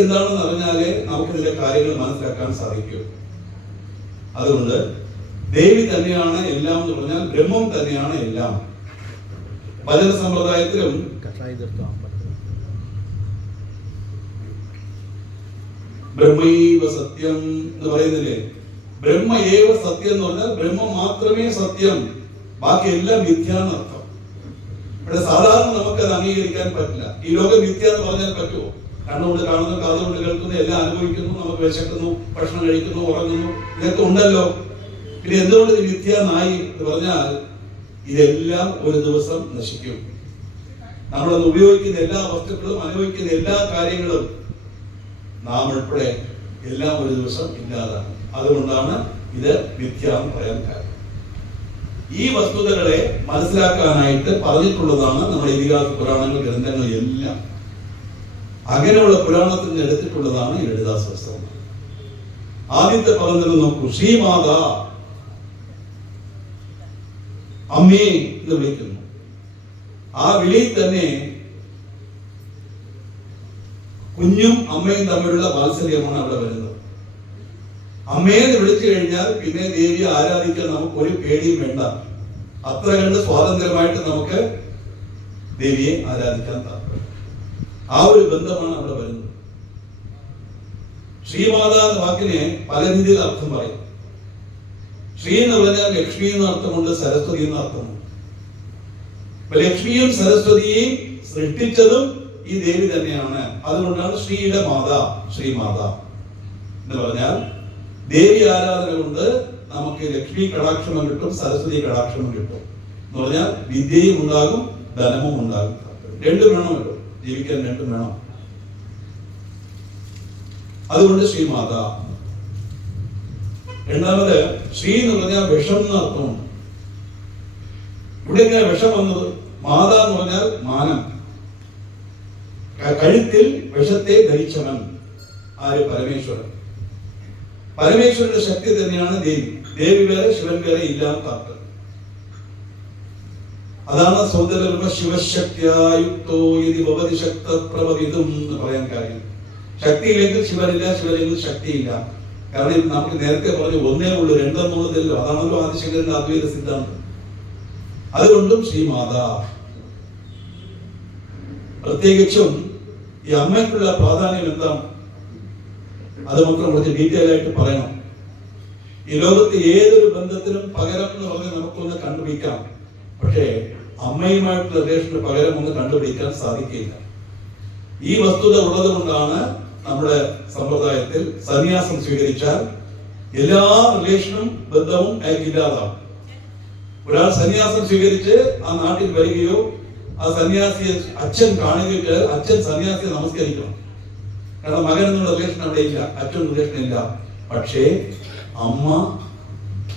എന്താണെന്ന് അറിഞ്ഞാലേ നമുക്ക് ഇതിന്റെ കാര്യങ്ങൾ മനസ്സിലാക്കാൻ സാധിക്കൂ. അതുകൊണ്ട് ദേവി തന്നെയാണ് എല്ലാം എന്ന് പറഞ്ഞാൽ ബ്രഹ്മം തന്നെയാണ് എല്ലാം. വചന സമ്പ്രദായത്തിലും ബ്രഹ്മൈവ സത്യം എന്ന് പറയുന്നില്ലേ? ബ്രഹ്മയേവ സത്യം എന്ന് പറഞ്ഞാൽ ബ്രഹ്മം മാത്രമേ സത്യം, ബാക്കി എല്ലാം മിഥ്യാന്നർത്ഥം. ഇവിടെ സാധാരണ നമുക്കത് അംഗീകരിക്കാൻ പറ്റില്ല. ഈ ലോകം മിഥ്യ എന്ന് പറഞ്ഞാൽ പറ്റുമോ? കണ്ണുകൊണ്ട് കാണുന്നു, കാതുകൊണ്ട് കേൾക്കുന്നു, എല്ലാം അനുഭവിക്കുന്നു, നമുക്ക് വിശക്കുന്നു, ഭക്ഷണം കഴിക്കുന്നു, ഉറങ്ങുന്നു, ഇതൊക്കെ ഉണ്ടല്ലോ. പിന്നെ എന്തുകൊണ്ട് ഇത് മിഥ്യാന്നായി എന്ന് പറഞ്ഞാൽ ഇതെല്ലാം ഒരു ദിവസം നശിക്കും. നമ്മളത് ഉപയോഗിക്കുന്ന എല്ലാ വസ്തുക്കളും, അനുഭവിക്കുന്ന എല്ലാ കാര്യങ്ങളും നാം ഉൾപ്പെടെ എല്ലാം ഒരു ദിവസം ഇല്ലാതാണ്. അതുകൊണ്ടാണ് ഇത് മിഥ്യ എന്ന് പറയാൻ കാരണം. ഈ വസ്തുതകളെ മനസ്സിലാക്കാനായിട്ട് പറഞ്ഞിട്ടുള്ളതാണ് നമ്മുടെ ഇതിഹാസ പുരാണങ്ങൾ, ഗ്രന്ഥങ്ങൾ എല്ലാം. അങ്ങനെയുള്ള പുരാണത്തിൽ നിന്ന് എടുത്തിട്ടുള്ളതാണ് ഈ ലളിതാസഹസ്രം. ആദ്യത്തെ പദം തന്നെ നോക്കൂ. ശ്രീമാത, അമ്മേ എന്ന് വിളിക്കുന്നു. ആ വിളിയിൽ തന്നെ കുഞ്ഞും അമ്മയും തമ്മിലുള്ള വാത്സല്യമാണ് അവിടെ വരുന്നത്. അമ്മയെന്ന് വിളിച്ചു കഴിഞ്ഞാൽ പിന്നെ ദേവിയെ ആരാധിക്കാൻ നമുക്ക് ഒരു പേടിയും വേണ്ട. അത്ര കണ്ട് സ്വാതന്ത്ര്യമായിട്ട് നമുക്ക് ദേവിയെ ആരാധിക്കാൻ താല്പര്യം. ആ ഒരു ബന്ധമാണ് അവിടെ വരുന്നത്. ശ്രീമാത എന്ന വാക്കിനെ പല രീതിയിൽ അർത്ഥം പറയും. ശ്രീ എന്ന് പറഞ്ഞാൽ ലക്ഷ്മി എന്ന അർത്ഥമുണ്ട്, സരസ്വതി എന്ന അർത്ഥമുണ്ട്. ലക്ഷ്മിയും സരസ്വതിയെയും സൃഷ്ടിച്ചതും ഈ ദേവി തന്നെയാണ്. അതുകൊണ്ടാണ് ശ്രീയുടെ മാത, ശ്രീമാത എന്ന് പറഞ്ഞാൽ ദേവി ആരാധന കൊണ്ട് നമുക്ക് ലക്ഷ്മി കടാക്ഷണം കിട്ടും, സരസ്വതി കടാക്ഷണം കിട്ടും എന്ന് പറഞ്ഞാൽ വിദ്യയും ഉണ്ടാകും, ധനവും ഉണ്ടാകും. രണ്ടും വേണമല്ലോ, ജീവിക്കാൻ രണ്ടും വേണം. അതുകൊണ്ട് ശ്രീമാത. രണ്ടാമത് ശ്രീ എന്ന് പറഞ്ഞാൽ വിഷം എന്ന അർത്ഥമുണ്ട്. ഇവിടെ എങ്ങനെ വിഷം വന്നത്? മാത എന്ന് പറഞ്ഞാൽ മാനം. കഴുത്തിൽ വിഷത്തെ ധരിച്ചവൻ ആര്? പരമേശ്വരൻ. പരമേശ്വരന്റെ ശക്തി തന്നെയാണ് ദേവി. ദേവി വേറെ, ശിവൻ വേറെ ഇല്ലാത്ത താല്പര്യം. അതാണ് സൗന്ദര്യ ശിവശക്തിയുക്തോ യതി ഭവതി ശക്ത പ്രവവിതും എന്ന് പറയാൻ കാര്യം. ശക്തിയില്ലെങ്കിൽ ശിവനില്ല, ശിവനില്ലെങ്കിൽ ശക്തിയില്ല. കാരണം നമുക്ക് നേരത്തെ പറഞ്ഞു ഒന്നേ ഉള്ളൂ, രണ്ടെന്നുള്ളതല്ലോ. അതാണല്ലോ ആദിശങ്കരന്റെ അദ്വൈത സിദ്ധാന്തം. അതുകൊണ്ടും ശ്രീമാത. പ്രത്യേകിച്ചും ഈ അമ്മയ്ക്കുള്ള പ്രാധാന്യം എന്താണ്? അത് മാത്രം കുറച്ച് ഡീറ്റെയിൽ ആയിട്ട് പറയണം. ഈ ലോകത്ത് ഏതൊരു ബന്ധത്തിനും പകരം എന്ന് പറഞ്ഞ് നമുക്കൊന്ന് കണ്ടുപിടിക്കാം. പക്ഷേ അമ്മയുമായിട്ടുള്ള റിലേഷന് പകരം ഒന്ന് കണ്ടുപിടിക്കാൻ സാധിക്കില്ല. ഈ വസ്തുത ഉള്ളത് കൊണ്ടാണ് നമ്മുടെ സമ്പ്രദായത്തിൽ സന്യാസം സ്വീകരിച്ചാൽ എല്ലാ റിലേഷനും ബന്ധവും ഇല്ലാതാവും. ഒരാൾ സന്യാസം സ്വീകരിച്ച് ആ നാട്ടിൽ വരികയോ ആ സന്യാസിയെ അച്ഛൻ കാണുകയോ, അച്ഛൻ സന്യാസിയെ നമസ്കരിക്കണം. കാരണം മകൻ എന്നുള്ള റിലേഷൻ അവിടെ ഇല്ല, അച്ഛൻ റിലേഷൻ ഇല്ല. പക്ഷേ അമ്മ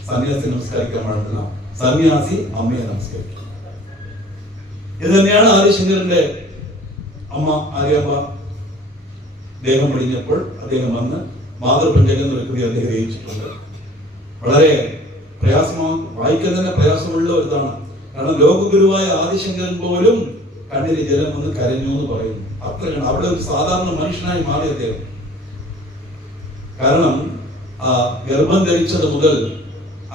സന്യാസി നമസ്കരിക്കാൻ പാടില്ല, സന്യാസി അമ്മയെ നമസ്കരിക്കും. ഇത് തന്നെയാണ് ആദിശങ്കരന്റെ അമ്മ ആര്യാമ്മ ദേഹം ഒഴിഞ്ഞപ്പോൾ അദ്ദേഹം വന്ന് മാതൃപഞ്ചകം എന്നൊരു കൃതി അദ്ദേഹം രചിച്ചിട്ടുണ്ട്. വളരെ പ്രയാസമാണ്, വായിക്കാൻ തന്നെ പ്രയാസമുള്ള ഒരിതാണ്. കാരണം ലോകഗുരുവായ ആദിശങ്കരൻ പോലും കണ്ണിന് ജലം വന്ന് കരഞ്ഞു എന്ന് പറയുന്നു. അത്രയാണ് അവിടെ ഒരു സാധാരണ മനുഷ്യനായി മാറി അദ്ദേഹം. കാരണം ആ ഗർഭം ധരിച്ചത് മുതൽ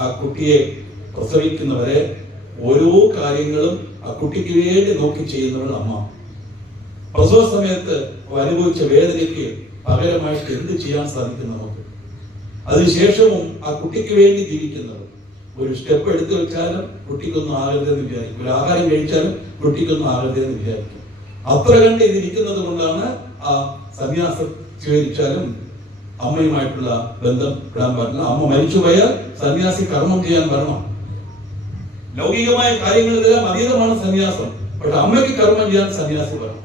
ആ കുട്ടിയെ പ്രസവിക്കുന്നവരെ ഓരോ കാര്യങ്ങളും ആ കുട്ടിക്ക് വേണ്ടി നോക്കി ചെയ്യുന്നവരുടെ അമ്മ. പ്രസവ സമയത്ത് അനുഭവിച്ച വേദനയ്ക്ക് പകരമായിട്ട് എന്ത് ചെയ്യാൻ സാധിക്കും നമുക്ക്? അതിനുശേഷവും ആ കുട്ടിക്ക് വേണ്ടി ജീവിക്കുന്നവർ ഒരു സ്റ്റെപ്പ് എടുത്തു വെച്ചാലും കുട്ടിക്കൊന്നും ആകരുതെന്ന് വിചാരിക്കും, ഒരു ആഹാരം കഴിച്ചാലും കുട്ടിക്കൊന്നും ആകരുതെന്ന് വിചാരിക്കും. അത്ര കണ്ട് ഇതിരിക്കുന്നത് കൊണ്ടാണ് ആ സന്യാസം സ്വീകരിച്ചാലും അമ്മയുമായിട്ടുള്ള ബന്ധം ഇടാൻ പറ്റില്ല. അമ്മ മരിച്ചുപോയാൽ സന്യാസി കർമ്മം ചെയ്യാൻ വരണം. ലൗകികമായ കാര്യങ്ങളിലെല്ലാം അതീതമാണ് സന്യാസം. പക്ഷെ അമ്മയ്ക്ക് കർമ്മം ചെയ്യാൻ സന്യാസി വരണം.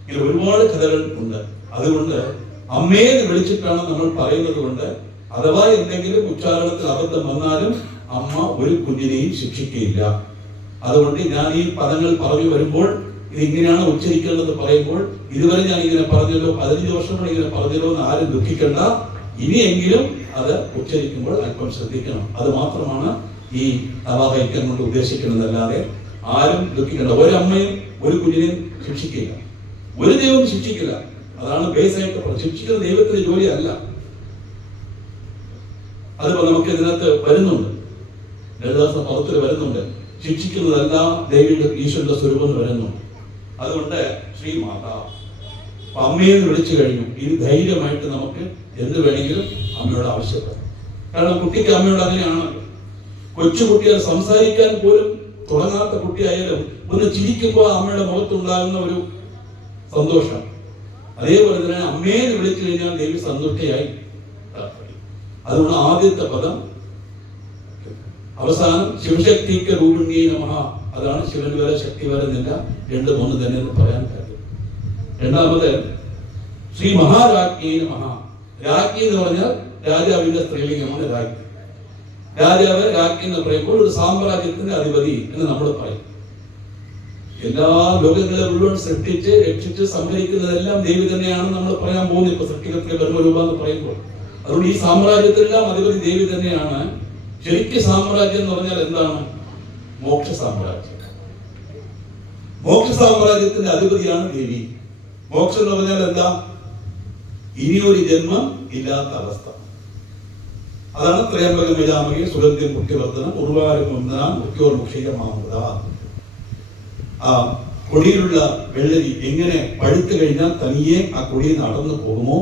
ഇങ്ങനെ ഒരുപാട് കഥകൾ ഉണ്ട്. അതുകൊണ്ട് അമ്മയെ വിളിച്ചിട്ടാണ് നമ്മൾ പറയുന്നത് കൊണ്ട് അഥവാ എന്തെങ്കിലും ഉച്ചാരണത്തിൽ അബദ്ധം വന്നാലും അമ്മ ഒരു കുഞ്ഞിനെയും ശിക്ഷിക്കുകയില്ല. അതുകൊണ്ട് ഞാൻ ഈ പദങ്ങൾ പറഞ്ഞു വരുമ്പോൾ ഇത് ഇങ്ങനെയാണ് ഉച്ചരിക്കേണ്ടത് പറയുമ്പോൾ ഇതുവരെ ഞാൻ ഇങ്ങനെ പറഞ്ഞല്ലോ, 15 വർഷം കൊണ്ട് ഇങ്ങനെ പറഞ്ഞല്ലോ എന്ന് ആരും ദുഃഖിക്കേണ്ട. ഇനിയെങ്കിലും അത് ഉച്ചരിക്കുമ്പോൾ അല്പം ശ്രദ്ധിക്കണം. അത് മാത്രമാണ് ഈ നവാഹൈക്യം കൊണ്ട് ഉദ്ദേശിക്കുന്നതല്ലാതെ ആരും ദുഃഖിക്കേണ്ട. ഒരമ്മയും ഒരു കുഞ്ഞിനെയും ശിക്ഷിക്കില്ല, ഒരു ദൈവം ശിക്ഷിക്കില്ല. അതാണ് ബേസായിട്ട്. ശിക്ഷിക്കുന്ന ദൈവത്തിന്റെ ജോലിയല്ല. അതിപ്പോ നമുക്ക് ഇതിനകത്ത് വരുന്നുണ്ട്, ലളിതാസന പദത്തിൽ വരുന്നുണ്ട്, ശിക്ഷിക്കുന്നതെല്ലാം ദൈവയുടെ ഈശ്വരന്റെ സ്വരൂപം വരുന്നുണ്ട്. അതുകൊണ്ട് ശ്രീ മാതാ അമ്മയെന്ന് വിളിച്ചു കഴിഞ്ഞു, ഇത് ധൈര്യമായിട്ട് നമുക്ക് എന്ത് വേണമെങ്കിലും അമ്മയോട് ആവശ്യപ്പെടാം. കാരണം കുട്ടിക്ക് അമ്മയോട് അങ്ങനെയാണല്ലോ. കൊച്ചുകുട്ടികൾ സംസാരിക്കാൻ പോലും തുടങ്ങാത്ത കുട്ടിയായാലും ഒന്ന് ചിരിക്കുമ്പോൾ അമ്മയുടെ മുഖത്തുണ്ടാകുന്ന ഒരു സന്തോഷം, അതേപോലെ തന്നെ അമ്മയെന്ന് വിളിച്ചു കഴിഞ്ഞാൽ ദേവി സന്തുഷ്ടയായി. അതുകൊണ്ട് ആദ്യത്തെ പദം, അവസാനം ശിവശക്തിക്ക് രൂപിണ്യേ നമഃ, അതാണ് ശിവൻ വരെ ശക്തി വരെ എന്നില്ല, 2, 3 തന്നെ എന്ന് പറയാൻ കഴിയും. രണ്ടാമത് ശ്രീ മഹാരാജ്ഞേ നമഃ. രാജ്ഞി എന്ന് പറഞ്ഞാൽ രാജാവിന്റെ സ്ത്രീലിംഗമാണ് രാജ്ഞി. രാജാവ് രാജ്ഞി എന്ന് പറയുമ്പോൾ ഒരു സാമ്രാജ്യത്തിന്റെ അധിപതി എന്ന് നമ്മൾ പറയും. എല്ലാ ലോകങ്ങളെ മുഴുവൻ സൃഷ്ടിച്ച് രക്ഷിച്ച് സംഹരിക്കുന്നതെല്ലാം ദേവി തന്നെയാണ് നമ്മൾ പറയാൻ പോകുന്നത്. ഇപ്പൊ സൃഷ്ടികത്തിലെ ബ്രഹ്മരൂപ എന്ന് പറയുമ്പോൾ അതുകൊണ്ട് ഈ സാമ്രാജ്യത്തിലെല്ലാം അധിപതി ദേവി തന്നെയാണ്. ശരിക്കും സാമ്രാജ്യം എന്ന് പറഞ്ഞാൽ എന്താണ്? മോക്ഷ സാമ്രാജ്യം. മോക്ഷ സാമ്രാജ്യത്തിന്റെ അധിപതിയാണ് ദേവി. മോക്ഷം എന്ന് പറഞ്ഞാൽ എന്താ? ഇനിയൊരു ജന്മം ഇല്ലാത്ത അവസ്ഥ. അതാണ് ത്രയംബകം യജാമഹേ സുഗന്ധിം പുഷ്ടിവർദ്ധനം ഉർവാരും വന്ദനാം മൃത്യോർമുക്ഷീയമാമൃത. ആ കൊടിയിലുള്ള വെള്ളരി എങ്ങനെ പഴുത്തു കഴിഞ്ഞാൽ തനിയെ ആ കൊടി നടന്നു പോകുമോ,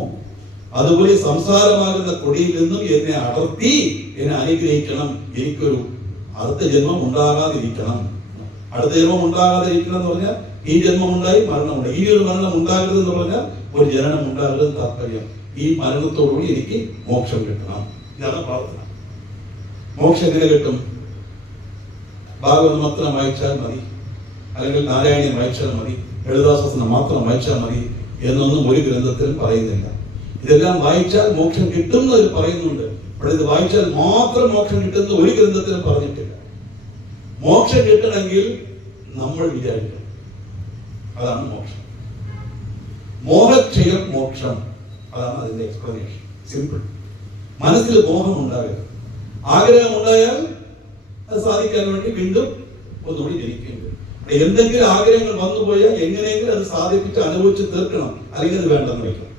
അതുപോലെ സംസാരമാകുന്ന കൊടിയിൽ നിന്നും എന്നെ അടർത്തി എന്നെ അനുഗ്രഹിക്കണം. എനിക്കൊരു അടുത്ത ജന്മം ഉണ്ടാകാതിരിക്കണം. അടുത്ത ജന്മം ഉണ്ടാകാതിരിക്കണം എന്ന് പറഞ്ഞാൽ ഈ ജന്മം ഉണ്ടായി മരണമുണ്ടായി, ഈ ഒരു മരണം ഉണ്ടാകരുത് എന്ന് പറഞ്ഞാൽ ഒരു ജനനം ഉണ്ടാകരുത് താല്പര്യം. ഈ മരണത്തോടുകൂടി എനിക്ക് മോക്ഷം കിട്ടണം. ഇതാണ് പ്രാർത്ഥന. മോക്ഷം എങ്ങനെ കിട്ടും? ഭാഗവതം മാത്രം വായിച്ചാൽ മതി, അല്ലെങ്കിൽ നാരായണീയം വായിച്ചാൽ മതി, ലളിതാസഹസ്രം മാത്രം വായിച്ചാൽ മതി എന്നൊന്നും ഒരു ഗ്രന്ഥത്തിലും പറയുന്നില്ല. ഇതെല്ലാം വായിച്ചാൽ മോക്ഷം കിട്ടുന്നതിൽ പറയുന്നുണ്ട്. ഇവിടെ ഇത് വായിച്ചാൽ മാത്രം മോക്ഷം കിട്ടുന്ന ഒരു ഗ്രന്ഥത്തിലും പറഞ്ഞിട്ടില്ല. മോക്ഷം കിട്ടണമെങ്കിൽ നമ്മൾ വിചാരിക്കണം. അതാണ് മോക്ഷം. മോഹക്ഷയം മോക്ഷം, അതാണ് അതിന്റെ എക്സ്പ്ലനേഷൻ. സിമ്പിൾ. മനസ്സിൽ മോഹം ഉണ്ടാകരുത്. ആഗ്രഹം ഉണ്ടായാൽ അത് സാധിക്കാൻ വേണ്ടി വീണ്ടും ഒന്നുകൂടി ജനിക്കേണ്ടി വരും. എന്തെങ്കിലും ആഗ്രഹങ്ങൾ വന്നുപോയാൽ എങ്ങനെയെങ്കിലും അത് സാധിപ്പിച്ച് അനുഭവിച്ച് തീർക്കണം, അല്ലെങ്കിൽ അത് വേണ്ടെന്ന് വയ്ക്കണം.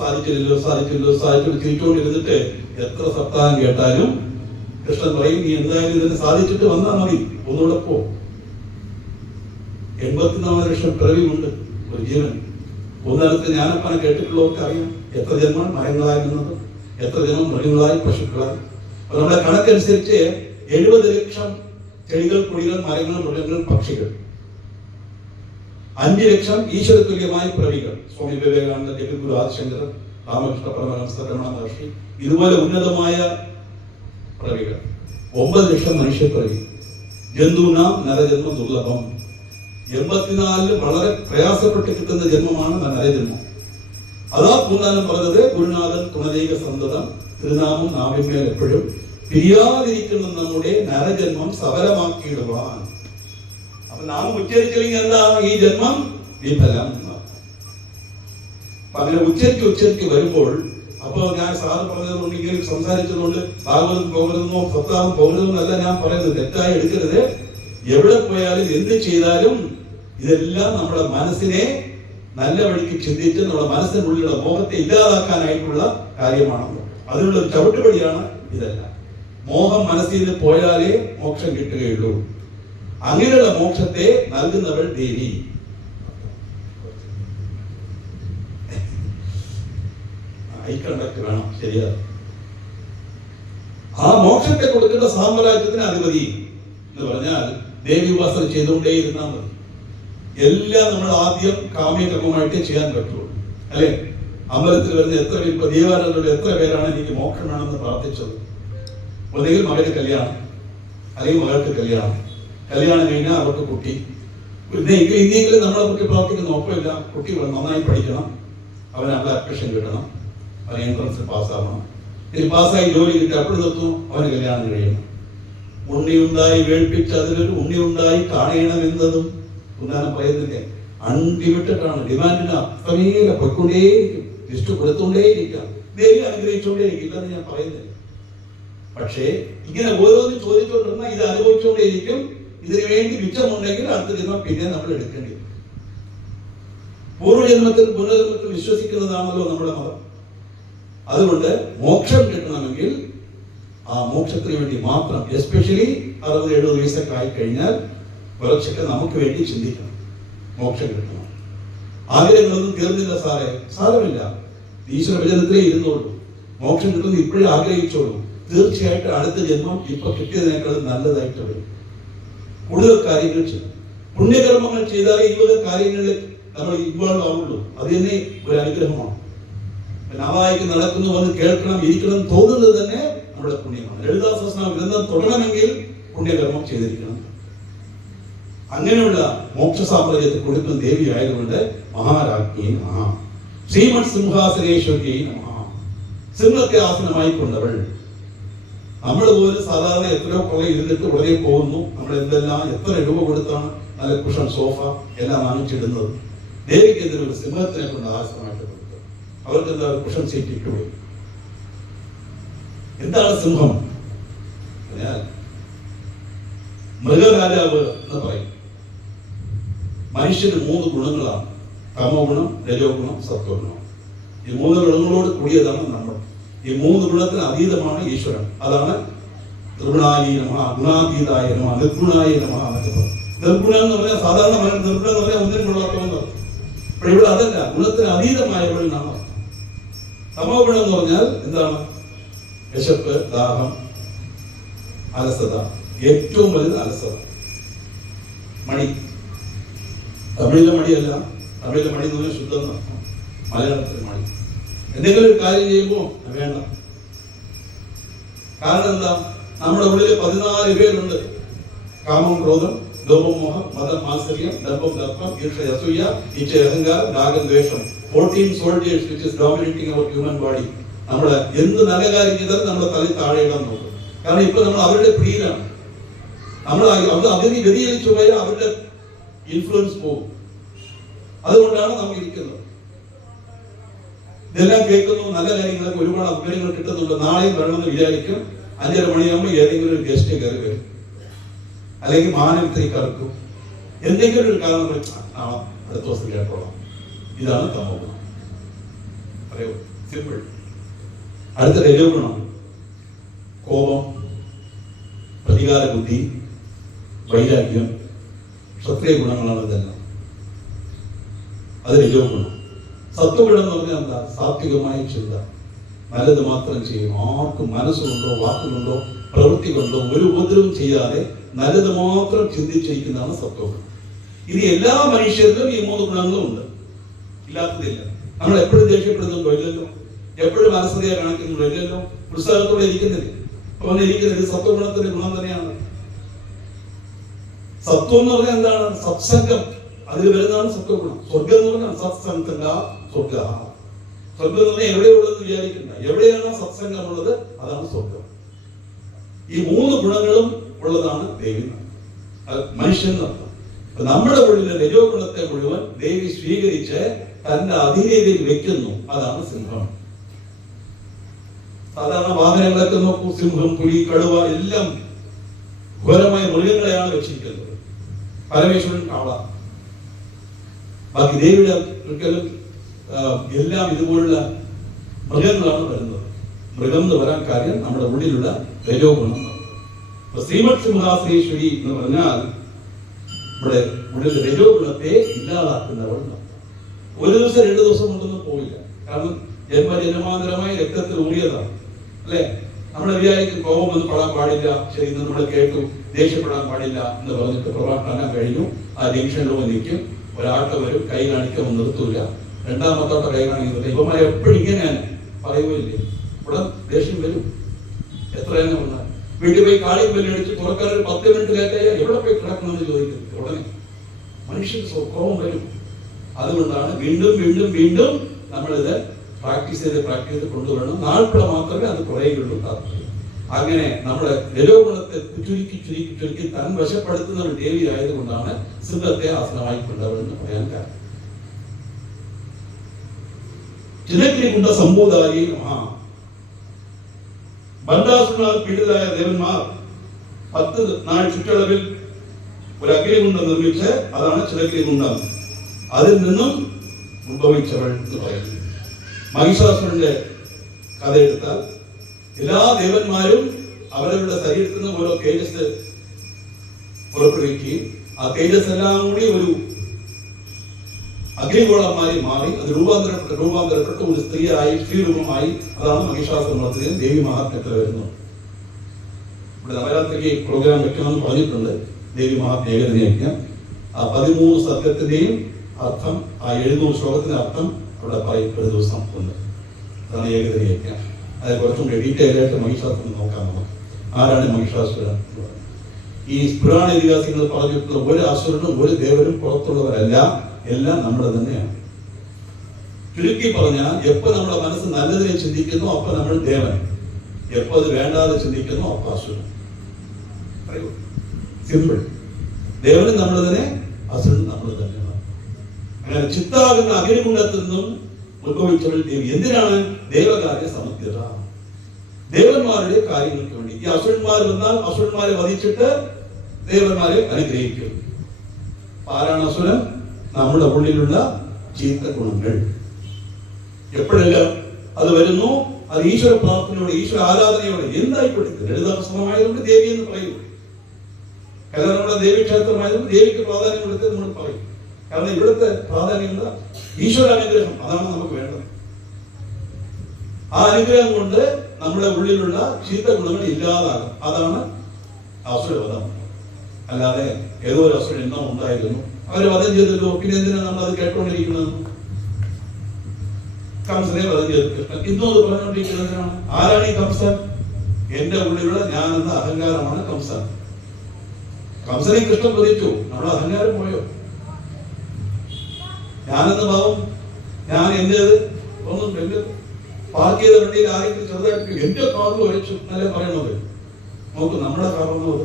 സാധിച്ചില്ലല്ലോ ചിരിച്ചുകൊണ്ടിരുന്നിട്ട് എത്ര സപ്താഹം കേട്ടാലും കൃഷ്ണൻ പറയും, നീ എന്തായാലും ഇതിനെ സാധിച്ചിട്ട് വന്നാൽ മതി, ഒന്നുകൂടെ പോ. 84 ലക്ഷം പിറവിയുണ്ട് ഒരു ജീവൻ. ഒന്നിടത്ത് ജ്ഞാനപ്പനെ കേട്ടിട്ടുള്ളവർക്ക് അറിയാം എത്ര ജന്മം മരങ്ങളായി നിന്നത്, എത്ര ജന്മം മൃഗങ്ങളായി, പശുക്കളായി. അപ്പൊ നമ്മുടെ കണക്കനുസരിച്ച് 70 ലക്ഷം ചെടികൾ, കൊടികൾ, മരങ്ങൾ, മൃഗങ്ങൾ, പക്ഷികൾ. 5 ലക്ഷം ഈശ്വര തുല്യമായ പ്രവികൾ. സ്വാമി വിവേകാനന്ദ, ജഗദ്ഗുരു ആദിശങ്കരൻ, രാമകൃഷ്ണ പരമഹംസ, രമണ മഹർഷി, ഇതുപോലെ ഉന്നതമായ പ്രവികൾ. 9 ലക്ഷം മനുഷ്യപ്രവി. ജന്തുനാം നരജന്മ ദുർലഭം. 84 വളരെ പ്രയാസപ്പെട്ട് കിട്ടുന്ന ജന്മമാണ് നരജന്മം. അതാ പൂർണ്ണാനം പറഞ്ഞത്, ഗുരുനാഥൻ തുണദൈക സന്തതം തിരുനാമം നാവിന്മേൽ എപ്പോഴും പിരിയാതിരിക്കുന്ന നമ്മുടെ നരജന്മം സഫലമാക്കിയിടുവാൻ. അപ്പൊ നാം ഉച്ചരിച്ചില്ലെങ്കിൽ എന്താ? ഈ ജന്മം വിഫലം. അപ്പൊ അങ്ങനെ ഉച്ചരിച്ച് വരുമ്പോൾ, അപ്പൊ ഞാൻ സാറ് പറഞ്ഞതുകൊണ്ട് ഇങ്ങനെ സംസാരിച്ചതുകൊണ്ട് ഭാഗവതം പോകരുതെന്നോ സപ്താഹം പോകരുതെന്നല്ല ഞാൻ പറയുന്നത്. തെറ്റായി എടുക്കരുത്. എവിടെ പോയാലും എന്ത് ചെയ്താലും ഇതെല്ലാം നമ്മുടെ മനസ്സിനെ നല്ല വഴിക്ക് ചിന്തിച്ച് നമ്മുടെ മനസ്സിനുള്ളിലുള്ള മോഹത്തെ ഇല്ലാതാക്കാനായിട്ടുള്ള കാര്യമാണെന്ന്. അതിനുള്ള ഒരു ചവിട്ടുപടിയാണ് ഇതെല്ലാം. മോഹം മനസ്സിൽ നിന്ന് പോയാലേ മോക്ഷം കിട്ടുകയുള്ളൂ. അങ്ങനെയുള്ള മോക്ഷത്തെ നൽകുന്നവൾ ദേവി. ഐ കണ്ടക്ട് വേണം, ശരിയാ. ആ മോക്ഷത്തെ കൊടുക്കുന്ന സാമ്രാജ്യത്തിന് അധിപതി എന്ന് പറഞ്ഞാൽ ദേവി ഉപാസന ചെയ്തുകൊണ്ടേയിരുന്നാൽ മതി. എല്ലാം നമ്മൾ ആദ്യം കാമ്യകർമ്മമായിട്ടേ ചെയ്യാൻ പറ്റുള്ളൂ, അല്ലെ? അമ്പലത്തിൽ വരുന്ന എത്ര പേര്, ഇപ്പൊ ദീപാരാധനയുടെ എത്ര പേരാണ് എനിക്ക് മോക്ഷം വേണമെന്ന് പ്രാർത്ഥിച്ചത്? ഒന്നുകിൽ മകന് കല്യാണം, അല്ലെങ്കിൽ മകൾക്ക് കല്യാണം, കല്യാണം കഴിഞ്ഞാൽ അവർക്ക് കുട്ടി. പിന്നെ ഇനിയെങ്കിലും നമ്മളെ കുട്ടി പ്രാർത്ഥിക്കുന്ന ഒപ്പമില്ല. കുട്ടി നന്നായി പഠിക്കണം, അവന് നല്ല അഡ്മിഷൻ കിട്ടണം, അവൻ എൻട്രൻസിൽ പാസ്സാവണം, ഇനി പാസ്സായി ജോലി കിട്ടി അപ്പോൾ നിർത്തുന്നു, അവന് കല്യാണം കഴിയണം. ഉണ്ണിയുണ്ടായി വേൾപ്പിച്ച് അതിലൊരു ഉണ്ണിയുണ്ടായി കാണണമെന്നതും ഉദാഹരണം പറയുന്നില്ലേ? അൺലിമിറ്റഡ് ആണ്. ഡിമാൻഡിന് അത്രമേലെ പൊയ്ക്കൊണ്ടേയിരിക്കും, ലിസ്റ്റ് കൊടുത്തുകൊണ്ടേയിരിക്കാം, ദേവി അനുഗ്രഹിച്ചുകൊണ്ടേയിരിക്കും, ഇല്ലെന്ന് ഞാൻ പറയുന്നില്ല. പക്ഷേ ഇങ്ങനെ ഓരോന്നും ചോദിച്ചുകൊണ്ടിരുന്നാൽ ഇത് അനുഭവിച്ചുകൊണ്ടേയിരിക്കും. ഇതിനു വേണ്ടി മിച്ചമുണ്ടെങ്കിൽ അടുത്ത ജന്മം പിന്നെ നമ്മൾ എടുക്കേണ്ടി വരും. പൂർവ്വജന്മത്തിൽ പുനർജന്മത്തിൽ വിശ്വസിക്കുന്നതാണല്ലോ നമ്മുടെ മതം. അതുകൊണ്ട് മോക്ഷം കിട്ടണമെങ്കിൽ ആ മോക്ഷത്തിന് വേണ്ടി മാത്രം, എസ്പെഷ്യലി 60-70 വയസ്സൊക്കെ ആയി കഴിഞ്ഞാൽ കുറച്ചൊക്കെ നമുക്ക് വേണ്ടി ചിന്തിക്കണം. മോക്ഷം കിട്ടണം. ആഗ്രഹങ്ങളൊന്നും തീർന്നില്ല സാരമില്ല, ഈശ്വര ഭജനത്തിലേ ഇരുന്നോളൂ. മോക്ഷം കിട്ടുന്നത് ഇപ്പോഴും ആഗ്രഹിച്ചോളൂ. തീർച്ചയായിട്ടും അടുത്ത ജന്മം ഇപ്പൊ കിട്ടിയതിനേക്കാളും നല്ലതായിട്ട് വരും. കൂടുതൽ കാര്യങ്ങൾ ചെയ്യും. പുണ്യകർമ്മങ്ങൾ ചെയ്താലേ 20 കാര്യങ്ങളിൽ നമ്മൾ ഇൻവോൾവ് ആവുള്ളൂ. അത് തന്നെ ഒരു അനുഗ്രഹമാണ്. നാവായിക്ക് നടക്കുന്നു, വന്ന് കേൾക്കണം, ഇരിക്കണം തോന്നുന്നത് തന്നെ നമ്മുടെ പുണ്യമാണ്. ലളിതാ സഹസ്രനാമ ഗ്രന്ഥം തുടരണമെങ്കിൽ പുണ്യകർമ്മം ചെയ്തിരിക്കണം. അങ്ങനെയുള്ള മോക്ഷ സാമ്രാജ്യത്തെ കൊടുക്കുന്ന ദേവി ആയതുകൊണ്ട് മഹാരാജ്ഞി നമഃ, ശ്രീമത് സിംഹാസനേശ്വരി നമഃ, സിംഹത്തെ ആസനമായി കൊണ്ടവൾ. നമ്മൾ പോലും സാധാരണ എത്രയോ കുറെ ഇരുന്നിട്ട് ഉടനെ പോകുന്നു. നമ്മൾ എന്തെല്ലാം എത്ര രൂപ കൊടുത്താണ് നല്ല കുഷൻ സോഫ എല്ലാം വാങ്ങിച്ചിടുന്നത്. ദേവിക്ക് എന്തൊരു സിംഹത്തിനെ കൊണ്ട് ആസനമായിട്ട് കൊടുത്തത്. അവർക്ക് എന്താ കുഷൻ സീറ്റ് ഇട്ടുപോയി. എന്താണ് സിംഹം? മൃഗരാജാവ് എന്ന് പറയും. മനുഷ്യന് 3 ഗുണങ്ങളാണ്: തമോ ഗുണം, രജോ ഗുണം, സത്വഗുണം. ഈ 3 ഗുണങ്ങളോട് കൂടിയതാണ് നമ്മൾ. ഈ 3 ഗുണത്തിന് അതീതമാണ് ഈശ്വരൻ. അതാണ് ത്രിഗുണായ നമഃ, ഗുണാതീതായ നമഃ, നിർഗുണായ നമഃ എന്നൊക്കെ പറയും. നിർഗുണം എന്ന് പറഞ്ഞാൽ സാധാരണ നിർഗുണം എന്ന് പറഞ്ഞാൽ ഒന്നിനും കൊള്ളാത്തവെന്ന് അർത്ഥം. അപ്പോൾ ഇവിടെ അതല്ല, ഗുണത്തിന് അതീതമായവൾ എന്നാണ് അർത്ഥം. തമോ ഗുണം എന്ന് പറഞ്ഞാൽ എന്താണ്? വിശപ്പ്, ദാഹം, അലസത. ഏറ്റവും വലുത് അലസത. മണി, തമിഴിലെ മണിയല്ല, തമിഴിലെ മണി എന്ന് പറഞ്ഞാൽ ശുദ്ധം എന്നർത്ഥം. മലയാളത്തിലെ മണി. എന്തെങ്കിലും ഒരു കാര്യം ചെയ്യുമ്പോൾ വേണ്ട. കാരണം എന്താ? നമ്മുടെ ഉള്ളിൽ 14 പേരുണ്ട്. കാമം, ക്രോധം, ലോഭം, മോഹം, മതം, മാത്സര്യം, ദർഭം, ദർപ്പം, ഈർഷ, അസൂയ, ഇച്ഛ, അഹങ്കാരം, രാഗം, ദ്വേഷം. 14 soldiers which is dominating our human body. നമ്മുടെ എന്ത് നല്ല കാര്യം ചെയ്താലും നമ്മുടെ തലയിൽ താഴെ ഇടാൻ നോക്കും. കാരണം ഇപ്പൊ നമ്മൾ അവരുടെ പിടിയിലാണ്. നമ്മൾ അതിന് വ്യതിചലിച്ചു പോയാൽ അവരുടെ ഇൻഫ്ലുവൻസ് പോകും. അതുകൊണ്ടാണ് നമ്മൾ ഇരിക്കുന്നത്. ഇതെല്ലാം കേൾക്കുന്നു, നല്ല കാര്യങ്ങളൊക്കെ ഒരുപാട് അഭിപ്രായങ്ങൾ കിട്ടുന്നുണ്ട്. നാളെയും വരണമെന്ന് വിചാരിക്കും. 5:30 മണിയാകുമ്പോൾ ഏതെങ്കിലും ഒരു ഗസ്റ്റ് കയറി വരും, അല്ലെങ്കിൽ മാനവത്തിലേക്ക് കറക്കും. എന്തെങ്കിലും ഒരു കാരണം നാളെ അടുത്ത ദിവസം കേട്ടോളാം. ഇതാണ് തമോ ഗുണം. അറിയോ? സിമ്പിൾ. അടുത്ത രജോ ഗുണം. കോപം, പ്രതികാര ബുദ്ധി, വൈരാഗ്യം, ക്ഷത്രിയ ഗുണങ്ങളാണ് ഇതെല്ലാം. അത് രജോ ഗുണം. സത്വഗുണം എന്ന് പറഞ്ഞാൽ എന്താ? സാത്വികമായ ചിന്ത, നല്ലത് മാത്രം ചെയ്യും. ആർക്കും മനസ്സുകൊണ്ടോ വാക്കുകൊണ്ടോ പ്രവൃത്തി കൊണ്ടോ ഒരു ഉപദ്രവം ചെയ്യാതെ നല്ലത് മാത്രം ചിന്തിച്ചിരിക്കുന്നതാണ് സത്വഗുണം. ഇത് എല്ലാ മനുഷ്യരിലും ഈ 3 ഗുണങ്ങളും ഉണ്ട്, ഇല്ലാത്തതില്ല. നമ്മൾ എപ്പോഴും ദേഷ്യപ്പെടുന്നുണ്ടോ? ഇല്ലല്ലോ. എപ്പോഴും മനസ്സതയെ കാണിക്കുന്നുണ്ടോ? ഇല്ലല്ലോ. ഉത്സാഹത്തോടെ ഇരിക്കുന്നില്ല. അപ്പൊ ഇരിക്കുന്നത് സത്വഗുണത്തിന്റെ ഗുണം തന്നെയാണ്. സത്വം എന്ന് പറഞ്ഞാൽ എന്താണ്? സത്സംഗം. അതിൽ വരുന്നതാണ് സത്വഗുണം. സ്വർഗം എന്ന് പറഞ്ഞാൽ സത്സംഗ സ്വർഗ. സ്വർഗം എന്ന് പറഞ്ഞാൽ എവിടെയുള്ളത് വിചാരിക്കണ്ട. എവിടെയാണോ സത്സംഗമുള്ളത് അതാണ് സ്വർഗം. ഈ 3 ഗുണങ്ങളും ഉള്ളതാണ് ദേവി, മനുഷ്യൻ എന്നർത്ഥം. നമ്മുടെ ഉള്ളിലെ രജോ ഗുണത്തെ മുഴുവൻ ദേവി സ്വീകരിച്ച് തന്റെ അധീനതയിൽ വെക്കുന്നു. അതാണ് സിംഹം. സാധാരണ വാഹനങ്ങളൊക്കെ നോക്കൂ, സിംഹം, പുലി, കടുവ എല്ലാം ഘോരമായ മൃഗങ്ങളെയാണ് വെച്ചിരിക്കുന്നത്. പരമേശ്വരൻ കാള. ബാക്കി ദേവിയുടെ ഒരിക്കലും എല്ലാം ഇതുപോലുള്ള മൃഗങ്ങളാണ് വരുന്നത്. മൃഗം എന്ന് വരാൻ കാര്യം നമ്മുടെ ഉള്ളിലുള്ള രജോ ഗുണം. ശ്രീമത് സിംഹാസനേശ്വരി എന്ന് പറഞ്ഞാൽ ഇവിടെ ഉള്ളിലെ രജോ ഗുണത്തെ ഇല്ലാതാക്കുന്നവൾ. ഒരു ദിവസം 2 ദിവസം കൊണ്ടൊന്നും പോയില്ല. കാരണം ജന്മജന്മാന്തരമായി രക്തത്തിൽ ഊറിയതാണ്, അല്ലെ? നമ്മളെ വിചാരിക്കും കോപം ഒന്നും പെടാൻ പാടില്ല, ശരി നമ്മൾ കേട്ടു, ദേഷ്യപ്പെടാൻ പാടില്ല എന്ന് പറഞ്ഞിട്ട് പ്രഭാഷണം കഴിഞ്ഞു. ആ ജംഗ്ഷനിലോ നിൽക്കും, ഒരാൾക്ക് വരും, കൈ കാണിക്കാൻ നിർത്തൂല, രണ്ടാമത്തോട്ട് കൈ കാണിക്കുന്നില്ല. ഇവന്മാരെ എപ്പോഴും ഇങ്ങനെയാണ് പറയുകയില്ലേ? ഇവിടെ ദേഷ്യം വരും. എത്ര തന്നെ വന്നാൽ വീട്ടിൽ പോയി കാളിയും വെല്ലടിച്ച് തുറക്കാൻ ഒരു 10 മിനിറ്റ് ലേറ്റായ എവിടെ പോയി കിടക്കണമെന്ന് ചോദിക്കുന്നത് ഉടനെ മനുഷ്യൻ കോപം വരും. അതുകൊണ്ടാണ് വീണ്ടും വീണ്ടും വീണ്ടും നമ്മളിത് പ്രാക്ടീസ് ചെയ്ത് കൊണ്ടുവരണം. നാൾപ്പിഴ മാത്രമേ അത് കുറയുകയുള്ളൂ. അങ്ങനെ നമ്മുടെ രജോ ഗുണത്തെ ചുരുക്കി താൻ വശപ്പെടുത്തുന്ന ഒരു ദേവി ആയതുകൊണ്ടാണ് സിംഹത്തെ ആസനമായി കൊണ്ടവരെന്ന് പറയാൻ കാരണം. ചിനഗ്നികുണ്ട സംഭൂതായി നമഃ. ബന്ധാസുരനാൽ പീഡിതരായ ദേവന്മാർ 10 നാൾ ചുറ്റളവിൽ ഒരു അഗ്നികുണ്ഡം നിർമ്മിച്ച്, അതാണ് ചിനഗ്നികുണ്ഡം. അതിൽ നിന്നും ഉത്ഭവിച്ചവൾ എന്ന് പറയുന്നു. മഹിഷാസുരന്റെ കഥ എടുത്താൽ എല്ലാ ദേവന്മാരും അവരവരുടെ ശരീരത്തിൽ നിന്ന് ഓരോ തേജസ് പുറപ്പെടുവിക്കുകയും ആ തേജസ് എല്ലാം കൂടി ഒരു അഗ്നിഗോളമായി മാറി അത് രൂപാന്തരപ്പെട്ട് ഒരു സ്ത്രീയായി സ്ത്രീരൂപമായി. അതാണ് മഹിഷാസുരമർദ്ദിനി ദേവി മഹാത്മ്യത്തിൽ വരുന്നത്. ഇവിടെ നവരാത്രിക്ക് പ്രോഗ്രാം വെക്കണമെന്ന് പറഞ്ഞിട്ടുണ്ട്. ദേവി മഹാത്മ്യ ഏകദിനയജ്ഞം ആ 13 സത്യത്തിന്റെയും അർത്ഥം, ആ 700 ശ്ലോകത്തിന്റെ അർത്ഥം അവിടെ പറയും ഒരു ദിവസം ഉണ്ട്. അതാണ് ഏകദിനയജ്ഞം. അത് കുറച്ചും കൂടി ഡീറ്റെയിൽ ആയിട്ട് മഹിഷാസുരൻ നോക്കാം നമുക്ക്. ആരാണ് മഹിഷാസുരൻ? ഈ പുരാണ ഇതിഹാസങ്ങൾ പറഞ്ഞിട്ടുള്ള ഒരു അസുരനും ഒരു ദേവനും പുറത്തുള്ളവരല്ല, എല്ലാം നമ്മുടെ തന്നെയാണ്. ചുരുക്കി പറഞ്ഞാൽ എപ്പോ നമ്മുടെ മനസ്സ് നല്ലതിനെ ചിന്തിക്കുന്നു അപ്പൊ നമ്മൾ ദേവൻ, എപ്പോ അത് വേണ്ടാതെ ചിന്തിക്കുന്നു അപ്പൊ അസുരൻ. സിമ്പിൾ. ദേവനും നമ്മൾ തന്നെ, അസുരനും നമ്മൾ തന്നെയാണ്. അങ്ങനെ ചിത്താകുന്ന അഗ്നികുണ്ഡത്തിൽ നിന്നും ഉത്ഭവിച്ചവൾ ദേവി. എന്തിനാണ്? ദേവകാര്യ സമത്യത, ദേവന്മാരുടെ കാര്യങ്ങൾക്ക് വേണ്ടി. ഈ അസുരന്മാർ വന്നാൽ അസുരന്മാരെ വധിച്ചിട്ട് ദേവന്മാരെ അനുഗ്രഹിക്കും. ആരാണ് അസുരൻ? നമ്മുടെ ഉള്ളിലുള്ള ചീത്ത ഗുണങ്ങൾ. എപ്പോഴെല്ലാം അത് വരുന്നു, അത് ഈശ്വര പ്രാർത്ഥനയോടെ, ഈശ്വര ആരാധനയോടെ, എന്തായിക്കോട്ടെ. ലളിതാസമായതുകൊണ്ട് ദേവി എന്ന് പറയും. കാരണം നമ്മുടെ ദേവീക്ഷേത്രമായതുകൊണ്ട് ദേവിക്ക് പ്രാധാന്യം കൊടുത്ത് നമ്മൾ പറയും. കാരണം ഇവിടുത്തെ പ്രാധാന്യം എന്താ? ഈശ്വര അനുഗ്രഹം. അതാണ് നമുക്ക് വേണ്ടത്. ആ അനുഗ്രഹം കൊണ്ട് നമ്മുടെ ഉള്ളിലുള്ള ചീത്ത ഗുണങ്ങൾ ഇല്ലാതാകും. അതാണ് അസുരവധം. അല്ലാതെ ഏതോ ഒരു അസുരൻ എണ്ണം ഉണ്ടായിരുന്നു, അവരെ വധം ചെയ്തല്ലോ, പിന്നെ എന്തിനാണ് നമ്മൾ അത് കേട്ടുകൊണ്ടിരിക്കുന്നത്? കംസനെ വധം ചെയ്ത് കൃഷ്ണൻ ഇന്നും അത് പറഞ്ഞുകൊണ്ടിരിക്കുന്നതിനാണ്. ആരാണ് ഈ കംസൻ? എന്റെ ഉള്ളിലുള്ള ഞാൻ എന്ന അഹങ്കാരമാണ് കംസൻ. കംസനെ കൃഷ്ണൻ വധിച്ചു, നമ്മുടെ അഹങ്കാരം പോയോ? ഞാനെന്ന ഭാവം, ഞാൻ എന്റേത് ഒന്നും പാർക്ക് ചെയ്ത വണ്ടിയിൽ ആരെങ്കിലും ചെറുതായിട്ട് എന്റെ കാറിൽ ഒഴിച്ചു എന്നല്ലേ പറയുന്നത്? നോക്ക്, നമ്മുടെ കാറുന്നത്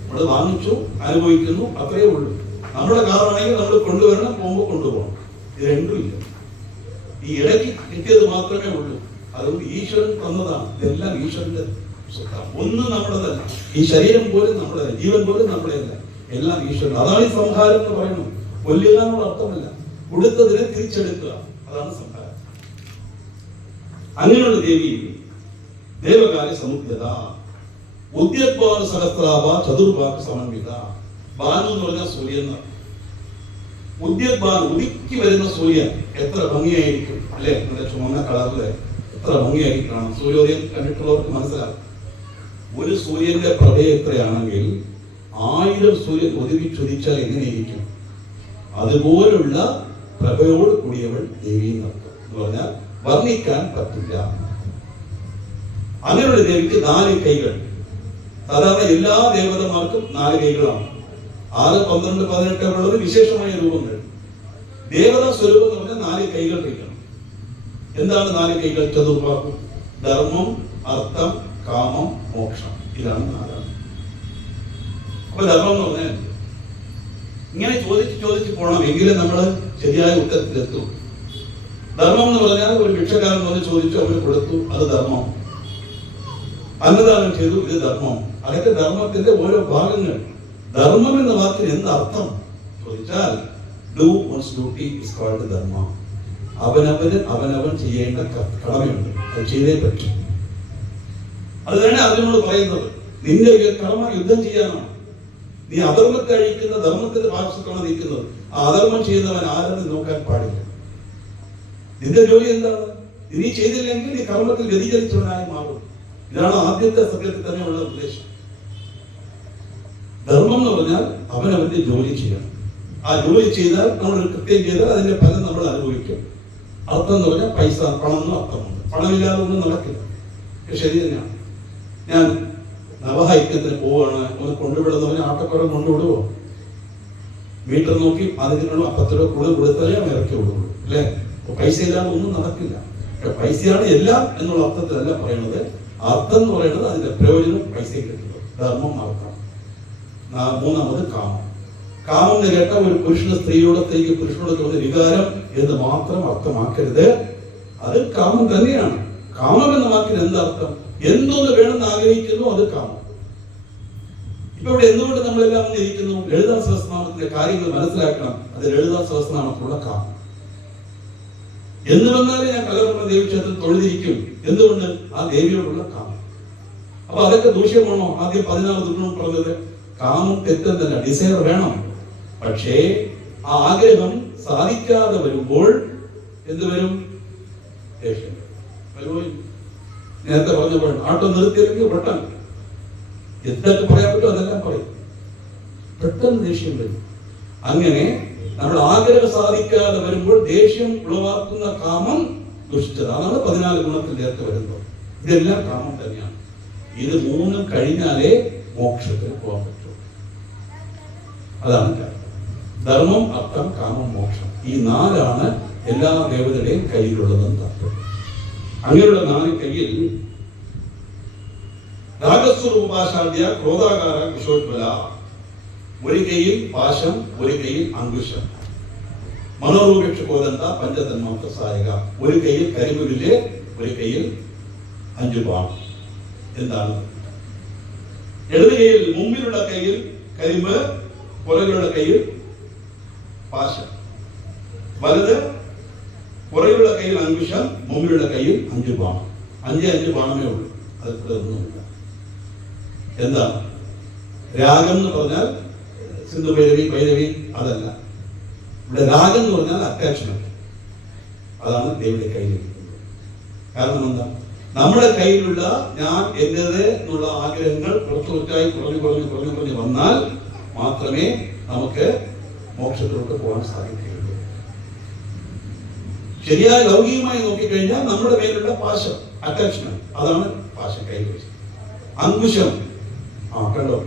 നമ്മൾ വാങ്ങിച്ചു, അനുഭവിക്കുന്നു, അത്രയേ ഉള്ളൂ. നമ്മുടെ കാറാണെങ്കിൽ നമ്മൾ കൊണ്ടുവരണം, പോകുമ്പോൾ കൊണ്ടുപോകണം. ഇത് രണ്ടും ഇല്ല. ഈ ഇടയ്ക്ക് കിട്ടിയത് മാത്രമേ ഉള്ളൂ. അതുകൊണ്ട് ഈശ്വരൻ തന്നതാണ്. ഇതെല്ലാം ഈശ്വരന്റെ സ്വത്താണ്. ഒന്നും നമ്മുടേതല്ല. ഈ ശരീരം പോലും നമ്മുടേതല്ല, ജീവൻ പോലും നമ്മുടെയല്ല, എല്ലാം ഈശ്വരൻ. അതാണ് ഈ സംഹാരം എന്ന് പറയുന്നത്. കൊല്ലുക എന്നുള്ള അർത്ഥമല്ല, കൊടുത്തതിനെ തിരിച്ചെടുക്കുക, അതാണ് സംഹാരം. അങ്ങനെയുള്ള ദേവി ദേവകാര്യ സമുദ്യത, ഉദ്യത്വാന സഹസ്രാഭ ചതുർഭാഗ സമന്വിത. ഭാനു എന്ന് പറഞ്ഞാൽ സൂര്യൻ. ഉദ്യത്ഭാനു, ഉദിക്കി വരുന്ന സൂര്യൻ എത്ര ഭംഗിയായിരിക്കും അല്ലെ? നല്ല ചുമന്ന കളറില് എത്ര ഭംഗിയായിരിക്കും കാണാം. സൂര്യോദയം കണ്ടിട്ടുള്ളവർക്ക് മനസ്സിലാകും. ഒരു സൂര്യന്റെ പ്രഭ എത്രയാണെങ്കിൽ 1000 സൂര്യൻ ഉദിച്ചാൽ എങ്ങനെയിരിക്കും? അതുപോലുള്ള പ്രഭയോട് കൂടിയവൾ ദേവി എന്നർത്ഥം. എന്ന് പറഞ്ഞാൽ വർണ്ണിക്കാൻ പറ്റില്ല. അങ്ങനെയുള്ള ദേവിക്ക് 4 കൈകൾ. സാധാരണ എല്ലാ ദേവതമാർക്കും 4 കൈകളാണ്. 6, 12, 18 ഉള്ളത് വിശേഷമായ രൂപങ്ങൾ. ദേവതാ സ്വരൂപം എന്ന് പറഞ്ഞാൽ 4 കൈകൾ വയ്ക്കണം. എന്താണ് 4 കൈകൾ? ചതുർബാഹു, ധർമ്മം, അർത്ഥം, കാമം, മോക്ഷം. ഇതാണ് 4. അപ്പൊ ധർമ്മം എന്ന് പറഞ്ഞാൽ ഇങ്ങനെ ചോദിച്ച് പോകണം, എങ്കിലും നമ്മൾ ശരിയായ ഉത്തരത്തിലെത്തും. ധർമ്മം എന്ന് പറഞ്ഞാൽ ഒരു ഭിക്ഷക്കാരൻ വന്ന് ചോദിച്ചു, അവന് കൊടുത്തു, അത് ധർമ്മം. അന്നദാനം ചെയ്തു, ഇത് ധർമ്മം. അതൊക്കെ ധർമ്മത്തിന്റെ ഓരോ ഭാഗങ്ങൾ. ധർമ്മം എന്ന വാക്കിന് എന്ത് അർത്ഥം ചോദിച്ചാൽ, do one's duty is called dharma. അവനവൻ ചെയ്യേണ്ട കടമയുണ്ട്, അത് ചെയ്തേ പറ്റും. അത് തന്നെ അതിനോട് പറയുന്നത്. നിന്റെ കടമ യുദ്ധം ചെയ്യാനാണ്. നീ അധർമ്മത്തെ അഴിക്കുന്ന ധർമ്മത്തിന്റെ ഭാഗത്താണ് നിൽക്കുന്നത്. ആ അധർമ്മം ചെയ്യുന്നവൻ ആരെന്ന് നോക്കാൻ പാടില്ല. നിന്റെ ജോലി എന്താണ്? നീ ചെയ്തില്ലെങ്കിൽ നീ കർമ്മത്തിൽ വ്യതിചലിച്ചവനായി മാറും. ഇതാണ് ആദ്യത്തെ സത്യത്തിൽ തന്നെയുള്ള ഉദ്ദേശം. ധർമ്മം എന്ന് പറഞ്ഞാൽ അവനവന്റെ ജോലി ചെയ്യണം. ആ ജോലി ചെയ്താൽ നമ്മൾ കൃത്യം ചെയ്താൽ അതിന്റെ ഫലം നമ്മൾ അനുഭവിക്കും. അർത്ഥം എന്ന് പറഞ്ഞാൽ പൈസ, പണം എന്നും അർത്ഥമുണ്ട്. പണമില്ലാതെ ഒന്നും നടക്കില്ല. ശരി തന്നെയാണ്. ഞാൻ നവഹൈക്യത്തിന് പോവുകയാണ്, ഒന്ന് കൊണ്ടുവിടുന്നവന് ആട്ടക്കുറം കൊണ്ടുവിടുവോ? മീറ്റർ നോക്കി അതിനുള്ള 10 രൂപ കൂടുതൽ കൊടുത്താലേ അവൻ ഇറക്കി വിടുള്ളൂ അല്ലേ? പൈസ ഇല്ലാതെ ഒന്നും നടക്കില്ല. പൈസയാണ് എല്ലാം എന്നുള്ള അർത്ഥത്തിലല്ല പറയുന്നത്. അർത്ഥം എന്ന് പറയുന്നത് അതിന്റെ പ്രയോജനം പൈസ കിട്ടുന്നത്. ധർമ്മം, അർത്ഥം. 3ാമത് കാമം. കാമം എന്ന് കേട്ടാൽ ഒരു പുരുഷന് സ്ത്രീയോടത്തേക്ക് പുരുഷനോട് തോന്നിയ വികാരം എന്ന് മാത്രം അർത്ഥമാക്കരുത്. അത് കാമം തന്നെയാണ്. കാമം എന്ന വാക്കിന് എന്തർത്ഥം? എന്തൊന്ന് വേണമെന്ന് ആഗ്രഹിക്കുന്നു, അത് കാമം. ഇപ്പൊ ഇവിടെ എന്തുകൊണ്ട് നമ്മളെല്ലാം ഇരിക്കുന്നു? ലളിതാ സഹസ്രനാമത്തിന്റെ കാര്യങ്ങൾ മനസ്സിലാക്കണം. അത് ലളിതാ സഹസ്രനാമത്തിലുള്ള കാമം. എന്ന് വന്നാലേ ഞാൻ കലർന്ന ദേവീക്ഷേത്രത്തിൽ തൊഴുതിരിക്കും. എന്തുകൊണ്ട്? ആ ദേവിയോടുള്ള കാമം. അപ്പൊ അതൊക്കെ ദൂഷ്യമാണോ? ആദ്യം 14 ദുർഗുണം പറഞ്ഞത്. കാമം തെറ്റെന്നല്ല, ഡിസയർ വേണം. പക്ഷേ ആ ആഗ്രഹം സാധിക്കാതെ വരുമ്പോൾ എന്ത് വരും? ദേഷ്യം വരുമോ? നേരത്തെ പറഞ്ഞപ്പോൾ ആട്ടോ നിർത്തിയില്ലെങ്കിൽ പെട്ടെന്ന് എന്തൊക്കെ പറയാൻ പറ്റും അതെല്ലാം പറയും. പെട്ടെന്ന് ദേഷ്യം വരും. അങ്ങനെ നമ്മൾ ആഗ്രഹം സാധിക്കാതെ വരുമ്പോൾ ദേഷ്യം ഉളവാക്കുന്ന കാമം ദുഷ്ടത. അതാണ് 14 ഗുണത്തിൽ നേരത്തെ വരുന്നത്. ഇതെല്ലാം കാമം തന്നെയാണ്. ഇത് 3 കഴിഞ്ഞാലേ മോക്ഷത്തിൽ പോകാൻ പറ്റും. അതാണ് കാര്യം. ധർമ്മം, അർത്ഥം, കാമം, മോക്ഷം. ഈ 4 എല്ലാ ദേവതയുടെയും കയ്യിലുള്ളതെന്ന് താല്പര്യം. അങ്ങനെയുള്ള 4 കയ്യിൽ രാഗസ്വരൂപാശാദ്യ ക്രോധാകാര കുശോജ്വല. ഒരു കൈയിൽ പാശം, ഒരു കൈയിൽ അങ്കുശം. മനോരൂപേക്ഷ കോദണ്ഡ പഞ്ചതന്മാത്ര സഹായക. ഒരു കൈയിൽ കരിമുരില്, ഒരു കൈയിൽ 5 ബാണം. എന്താണ്? ഇടത് കൈയിൽ, മുമ്പിലുള്ള കൈയിൽ കരിമ്പ്, പുറകിലുള്ള കൈയിൽ പാശം. വലത് പുറകിലുള്ള കൈയിൽ അങ്കുശം, മുമ്പിലുള്ള കൈയിൽ 5 ബാണം. 5 ബാണമേ ഉള്ളൂ. അതിൽ ഒന്നുമില്ല. എന്താണ് രാഗം എന്ന് പറഞ്ഞാൽ? സിന്ധു ഭൈരവി, ഭൈരവി അതല്ല. ഇവിടെ രാഗം എന്ന് പറഞ്ഞാൽ അറ്റാച്ച്മെന്റ്. അതാണ് ദേവിയുടെ കയ്യിലിരിക്കുന്നത്. കാരണം എന്താ? നമ്മുടെ കയ്യിലുള്ള ഞാൻ എന്റേത് എന്നുള്ള ആഗ്രഹങ്ങൾ കുറച്ചുകൊച്ചായി കുറഞ്ഞു വന്നാൽ മാത്രമേ നമുക്ക് മോക്ഷത്തിലോട്ട് പോകാൻ സാധിക്കുകയുള്ളൂ. ശരിയായ ലൗകികമായി നോക്കിക്കഴിഞ്ഞാൽ നമ്മുടെ മേലുള്ള പാശം, അറ്റാച്ച്മെന്റ്, അതാണ് പാശം കയ്യിൽ വെച്ചത്. അങ്കുശം, കണ്ടോ,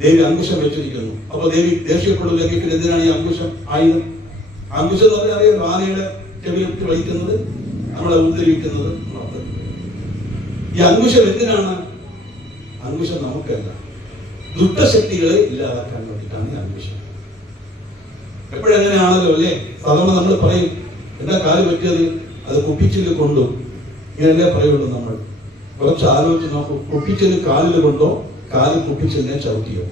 ദേവി അങ്കുശം വെച്ചിരിക്കുന്നു. അപ്പൊ ദേവി ദേഷ്യപ്പെടില്ലെങ്കിൽ പിന്നെ എന്തിനാണ് ഈ അങ്കുശം? ആയുധം. അങ്കുശം എന്ന് പറഞ്ഞാൽ അറിയാം, ആനയുടെ ചെവിയിട്ട് വലിക്കുന്നത്, നമ്മളെ ഉദ്ധരിക്കുന്നത്. ഈ അങ്കുശം എന്തിനാണ്? അങ്കുശം നമുക്കല്ല, ദുഷ്ടശക്തികളെ ഇല്ലാതാക്കാൻ വേണ്ടിയിട്ടാണ് ഈ അങ്കുശം. എപ്പോഴെങ്ങനെയാണല്ലോ അല്ലേ? സാധാരണ നമ്മൾ പറയും, എന്താ കാല് പറ്റിയത്? അത് കുപ്പിച്ചില് കൊണ്ടു. ഇങ്ങനെയല്ലേ പറയുള്ളൂ. നമ്മൾ കുറച്ച് ആലോചിച്ച് നോക്കൂ. കുപ്പിച്ചില് കാലിൽ കൊണ്ടോ, കാല് കുപ്പിച്ചിലിനെ ചവിട്ടിയോ?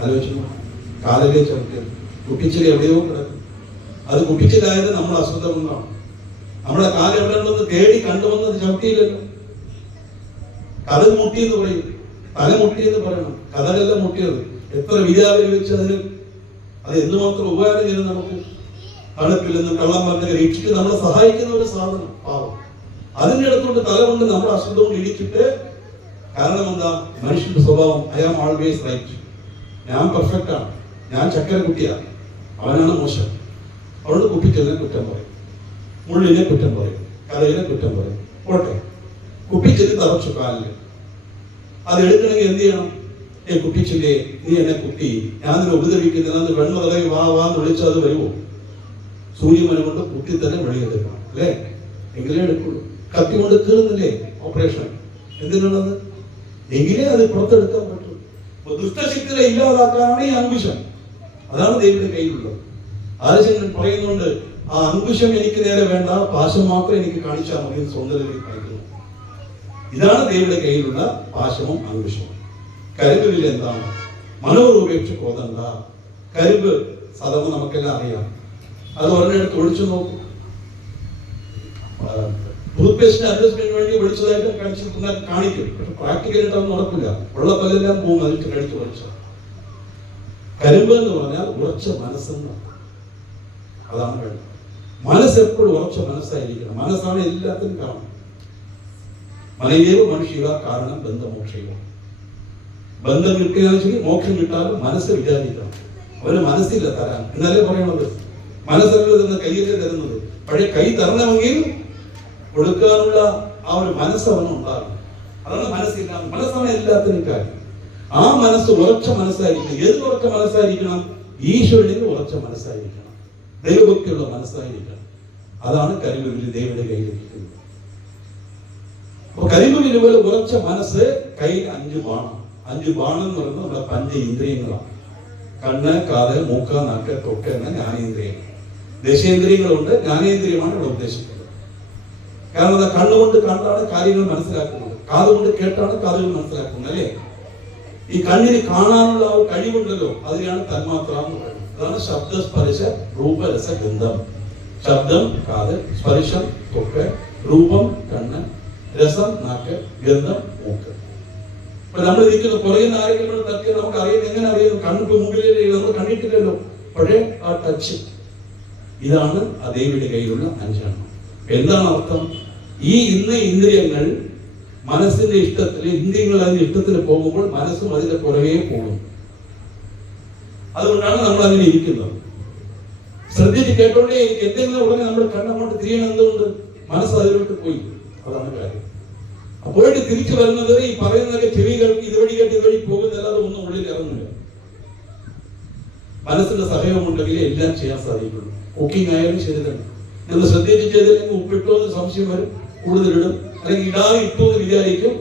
ആലോചിച്ചു. കാലിലെ ചവിട്ടിയോ? കുപ്പിച്ചില് എവിടെയോ കിടക്കും. അത് കുപ്പിച്ചിലായത് നമ്മൾ അശ്രദ്ധ കൊണ്ടാണ്. നമ്മുടെ കാല് എവിടെ ഉണ്ടെന്ന് തേടി കണ്ടുവന്നത് ചവിട്ടിയില്ലല്ലോ. കഥ മുട്ടിയെന്ന് പറയും, തല മുട്ടിയെന്ന് പറയണം. കഥകളെല്ലാം മുട്ടിയത് എത്ര വിചാരം വെച്ച് അതിന് അത് എന്തുമാത്രം ഉപകാരം ചെയ്ത് നമുക്ക് തണുപ്പിൽ നിന്ന് കള്ളം പറഞ്ഞ രക്ഷിച്ച് നമ്മളെ സഹായിക്കുന്ന ഒരു സാധനം പാവം. അതിൻ്റെ അടുത്തോട്ട് തല കൊണ്ട് നമ്മുടെ അശ്രദ്ധ കൊണ്ട് ഇടിച്ചിട്ട്. കാരണം എന്താ? മനുഷ്യന്റെ സ്വഭാവം ഐ ആം ഓൾവേസ് റൈറ്റ്. ഞാൻ പെർഫെക്റ്റ് ആണ്, ഞാൻ ചക്കര കുട്ടിയാണ്, അവനാണ് മോശം. അവരോട് കുപ്പിച്ചതിനെ കുറ്റം പറയും, മുള്ളിനെ കുറ്റം പറയും, കഥയിനെ കുറ്റം പറയും. പോട്ടെ, കുപ്പിച്ചെല്ലി തറച്ചു കാലില്. അത് എടുക്കണമെങ്കിൽ എന്ത് ചെയ്യണം? കുപ്പിച്ചില്ലേ, നീ എന്നെ കുട്ടി, ഞാനിതിനെ ഉപദ്രവിക്കുന്നതിനകത്ത് വെണ്മ തലയിൽ വാന്ന് വിളിച്ചാൽ അത് വരുമോ? സൂര്യമനം കൊണ്ട് കുട്ടി തന്നെ വെളിയെടുക്കണം അല്ലേ? എങ്കിലേ എടുക്കുള്ളൂ. കത്തി കൊണ്ട് കീറുന്നില്ലേ ഓപ്പറേഷൻ? എന്തിനുള്ളത്? എങ്കിലേ അത് പുറത്തെടുക്കാൻ പറ്റും. ദുഷ്ടശക്തികളെ ഇല്ലാതാക്കാനാണ് ഈ അങ്കുശം. അതാണ് ദേവിയുടെ കയ്യിലുള്ളത്. ആലോചന പറയുന്നുണ്ട്, ആ അങ്കുശം എനിക്ക് നേരെ വേണ്ട, പാശം മാത്രം എനിക്ക് കാണിച്ചാൽ മതി എന്ന് സൗന്ദര്യത്തിൽ കാണിക്കുന്നു. ഇതാണ് ദേവിയുടെ കയ്യിലുള്ള പാശവും അങ്കുശവും. കരിമ്പിൽ എന്താണ്? മനോരൂപേക്ഷ കോതണ്ട. കരിമ്പ് സാധാരണ നമുക്കെല്ലാം അറിയാം. അത് ഒരെണ്ണെടുത്ത് ഒഴിച്ചു നോക്കും. ടൂത്ത്പേസ്റ്റിന് അഡ്ജസ്റ്റ്മെന്റ് വേണ്ടി ഒഴിച്ചതായിട്ട് കാണിക്കും. പക്ഷെ പ്രാക്ടിക്കലായിട്ട് അത് നടക്കില്ല. ഉള്ള പല്ലെല്ലാം പോകും അതിട്ട് കഴിച്ചു ഒഴിച്ച. കരിമ്പ് എന്ന് പറഞ്ഞാൽ ഉറച്ച മനസ്സെന്ന്. അതാണ് വേണ്ടത്. മനസ്സെപ്പോഴും ഉറച്ച മനസ്സായിരിക്കണം. മനസ്സാണ് എല്ലാത്തിനും കാരണം. മനയേവ മനുഷ്യ കാരണം ബന്ധമോക്ഷയോ. ബന്ധം കിട്ടിയാലും ശരി, മോക്ഷം കിട്ടാലും മനസ്സ് വിചാരിക്കണം. അവന് മനസ്സില്ല തരാൻ എന്നല്ലേ പറയണത്. മനസ്സല്ല തരുന്ന കയ്യിലേ തരുന്നത്. പക്ഷേ കൈ തരണമെങ്കിൽ കൊടുക്കാനുള്ള ആ ഒരു മനസ്സ് അവനുണ്ടാകും. അതാണ് മനസ്സില്ല. മനസ്സാണ് എല്ലാത്തിനും കാര്യം. ആ മനസ്സ് ഉറച്ച മനസ്സായിരിക്കണം. ഏത് ഉറച്ച മനസ്സായിരിക്കണം? ഈശ്വരനിൽ ഉറച്ച മനസ്സായിരിക്കണം, ദൈവഭക്തിയുള്ള മനസ്സായിരിക്കണം. അതാണ് കരിമ്പുവിൽ ദേവിയുടെ കയ്യിലിരിക്കുന്നത്. അപ്പൊ കരിമ്പുവിൽ പോലെ ഉറച്ച മനസ്സ്, കയ്യിൽ 5 ബാണം. 5 ബാണം എന്ന് പറയുന്നത് നമ്മുടെ 5 ഇന്ദ്രിയങ്ങളാണ്. കണ്ണ്, കാത്, മൂക്ക്, നാക്ക്, തൊക്ക് എന്ന ജ്ഞാനേന്ദ്രിയങ്ങൾ. ദശേന്ദ്രിയങ്ങളുണ്ട്. ജ്ഞാനേന്ദ്രിയമാണ് ഇവിടെ ഉദ്ദേശിക്കുന്നത്. കാരണം എന്താ? കണ്ണുകൊണ്ട് കണ്ടാണ് കാര്യങ്ങൾ മനസ്സിലാക്കുന്നത്, കാതുകൊണ്ട് കേട്ടാണ് കാര്യങ്ങൾ മനസ്സിലാക്കുന്നത് അല്ലേ? ഈ കണ്ണിന് കാണാനുള്ള ആ കഴിവുണ്ടല്ലോ, അതിനാണ് തന്മാത്ര എന്ന് പറയുന്നത്. അതാണ് ശബ്ദ, സ്പർശ, രൂപ, രസ, ഗന്ധം. ശബ്ദം കാത്, സ്പർശം ത്വക്ക്, രൂപം കണ്ണ്, രസം നാക്ക്, ഗന്ധം മൂക്ക്. അപ്പൊ നമ്മൾ ഇരിക്കുന്ന കുറെ ആരെങ്കിലും തട്ടി നമുക്ക് അറിയാം. എങ്ങനെ അറിയുന്നു? കണ്ണിപ്പോ മുമ്പിലേ നമ്മൾ കണ്ടിട്ടില്ലല്ലോ. പക്ഷേ ആ ടച്ച്, ഇതാണ് ആ ദേവിയുടെ കയ്യിലുള്ള 5 എണ്ണം. എന്താണ് അർത്ഥം? ഈ ഇന്ദ്രിയങ്ങൾ മനസ്സിന്റെ ഇഷ്ടത്തിൽ, ഇന്ദ്രിയങ്ങൾ അതിന്റെ ഇഷ്ടത്തിന് പോകുമ്പോൾ മനസ്സും അതിന്റെ പുറകെ പോകും. അതുകൊണ്ടാണ് നമ്മൾ അങ്ങനെ ഇരിക്കുന്നത്. ശ്രദ്ധിച്ച് കേട്ടോണ്ടേ എനിക്ക് എന്തെങ്കിലും ഉടനെ നമ്മൾ കണ്ണങ്ങോട്ട് തിരിയണം. എന്തുകൊണ്ട്? മനസ്സ് അതിലോട്ട് പോയി. അതാണ് കാര്യം. അപ്പോഴേക്ക് തിരിച്ചു വരുന്നത് ഈ പറയുന്നതൊക്കെ ചെവികൾക്ക് ഇതുവഴി കേട്ട് ഇതുവഴി പോകുന്നല്ലാതെ ഒന്നും ഉള്ളിൽ ഇറങ്ങില്ല. മനസ്സിന്റെ സഹയോഗം ഉണ്ടെങ്കിൽ എല്ലാം ചെയ്യാൻ സാധിക്കുള്ളൂ. കുക്കിംഗ് ആയാലും ശരി തന്നെ. നിങ്ങൾ ശ്രദ്ധിച്ച് ചെയ്തില്ലെങ്കിൽ ഉപ്പിട്ടോ എന്ന് സംശയം വരും, കൂടുതലിടും. അല്ലെങ്കിൽ ഇടാതെ ഇട്ടു എന്ന് വിചാരിക്കും.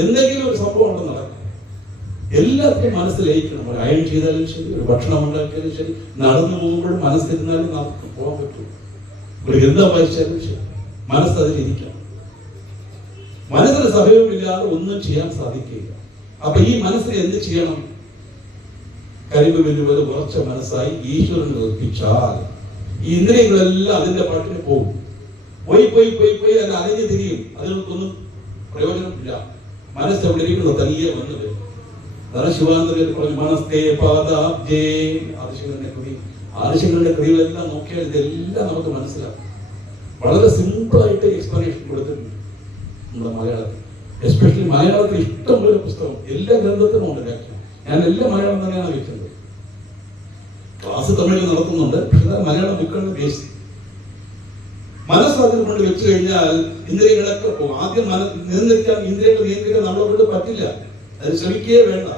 എന്തെങ്കിലും ഒരു സംഭവം ഉണ്ടെന്ന് നടക്കും. എല്ലാത്തിനും മനസ്സിലായിരിക്കണം. ഒരു അയൺ ചെയ്താലും ശരി, ഒരു ഭക്ഷണം ഉണ്ടാക്കിയാലും ശരി, നടന്നു പോകുമ്പോഴും മനസ്സിരുന്നാലും നമുക്ക് പോകാൻ പറ്റും. ഒരു ഗന്ധം വായിച്ചാലും ശരി, മനസ്സതിലിരിക്കണം. മനസ്സിന് സഹയോഗമില്ലാതെ ഒന്നും ചെയ്യാൻ സാധിക്കില്ല. അപ്പൊ ഈ മനസ്സിന് എന്ത് ചെയ്യണം? കരിമ്പ് വെല്ലുപോലെ ഉറച്ച മനസ്സായി ഈശ്വരനെ ഏൽപ്പിച്ചാൽ ഈ ഇന്ദ്രിയങ്ങളെല്ലാം അതിന്റെ പാട്ടിന് പോകും. പോയി പോയി പോയി പോയി അതിനെ അലഞ്ഞു തിരിയും. അതിനൊന്നും പ്രയോജനമില്ല. മനസ്സ് എവിടെ ഇരിക്കുന്നത് തനിയെ വന്നു വരും. അതാണ് ശിവാനന്ദ പറഞ്ഞു, മനസ്തേ പാദാബ്ജേ. ആദിശങ്കരന്റെ കൃതികളെല്ലാം നോക്കിയാൽ ഇതെല്ലാം നമുക്ക് മനസ്സിലാക്കും. വളരെ സിമ്പിളായിട്ട് എക്സ്പ്ലനേഷൻ കൊടുത്തിട്ടുണ്ട് നമ്മുടെ മലയാളത്തിൽ. എസ്പെഷ്യലി മലയാളത്തിൽ ഇഷ്ടംപോലെ പുസ്തകം, എല്ലാ ഗ്രന്ഥത്തിനും ഉണ്ട് വ്യാഖ്യാനം. ഞാൻ എല്ലാം മലയാളം തന്നെയാണ് വെക്കുന്നത്. ക്ലാസ് തമിഴിൽ നടത്തുന്നുണ്ട്, പക്ഷേ മലയാളം ബുക്കാണ് ബേസ്. മനസ്സ് അതിൽ കൊണ്ട് വെച്ചു കഴിഞ്ഞാൽ ഇന്ദ്രിയങ്ങളൊക്കെ പോകും. ആദ്യം നിയന്ത്രിക്കാൻ, ഇന്ദ്രിയങ്ങൾ നിയന്ത്രിക്കാൻ നമ്മളെ കൊണ്ട് പറ്റില്ല. അത് ശ്രമിക്കുകയേ വേണ്ട.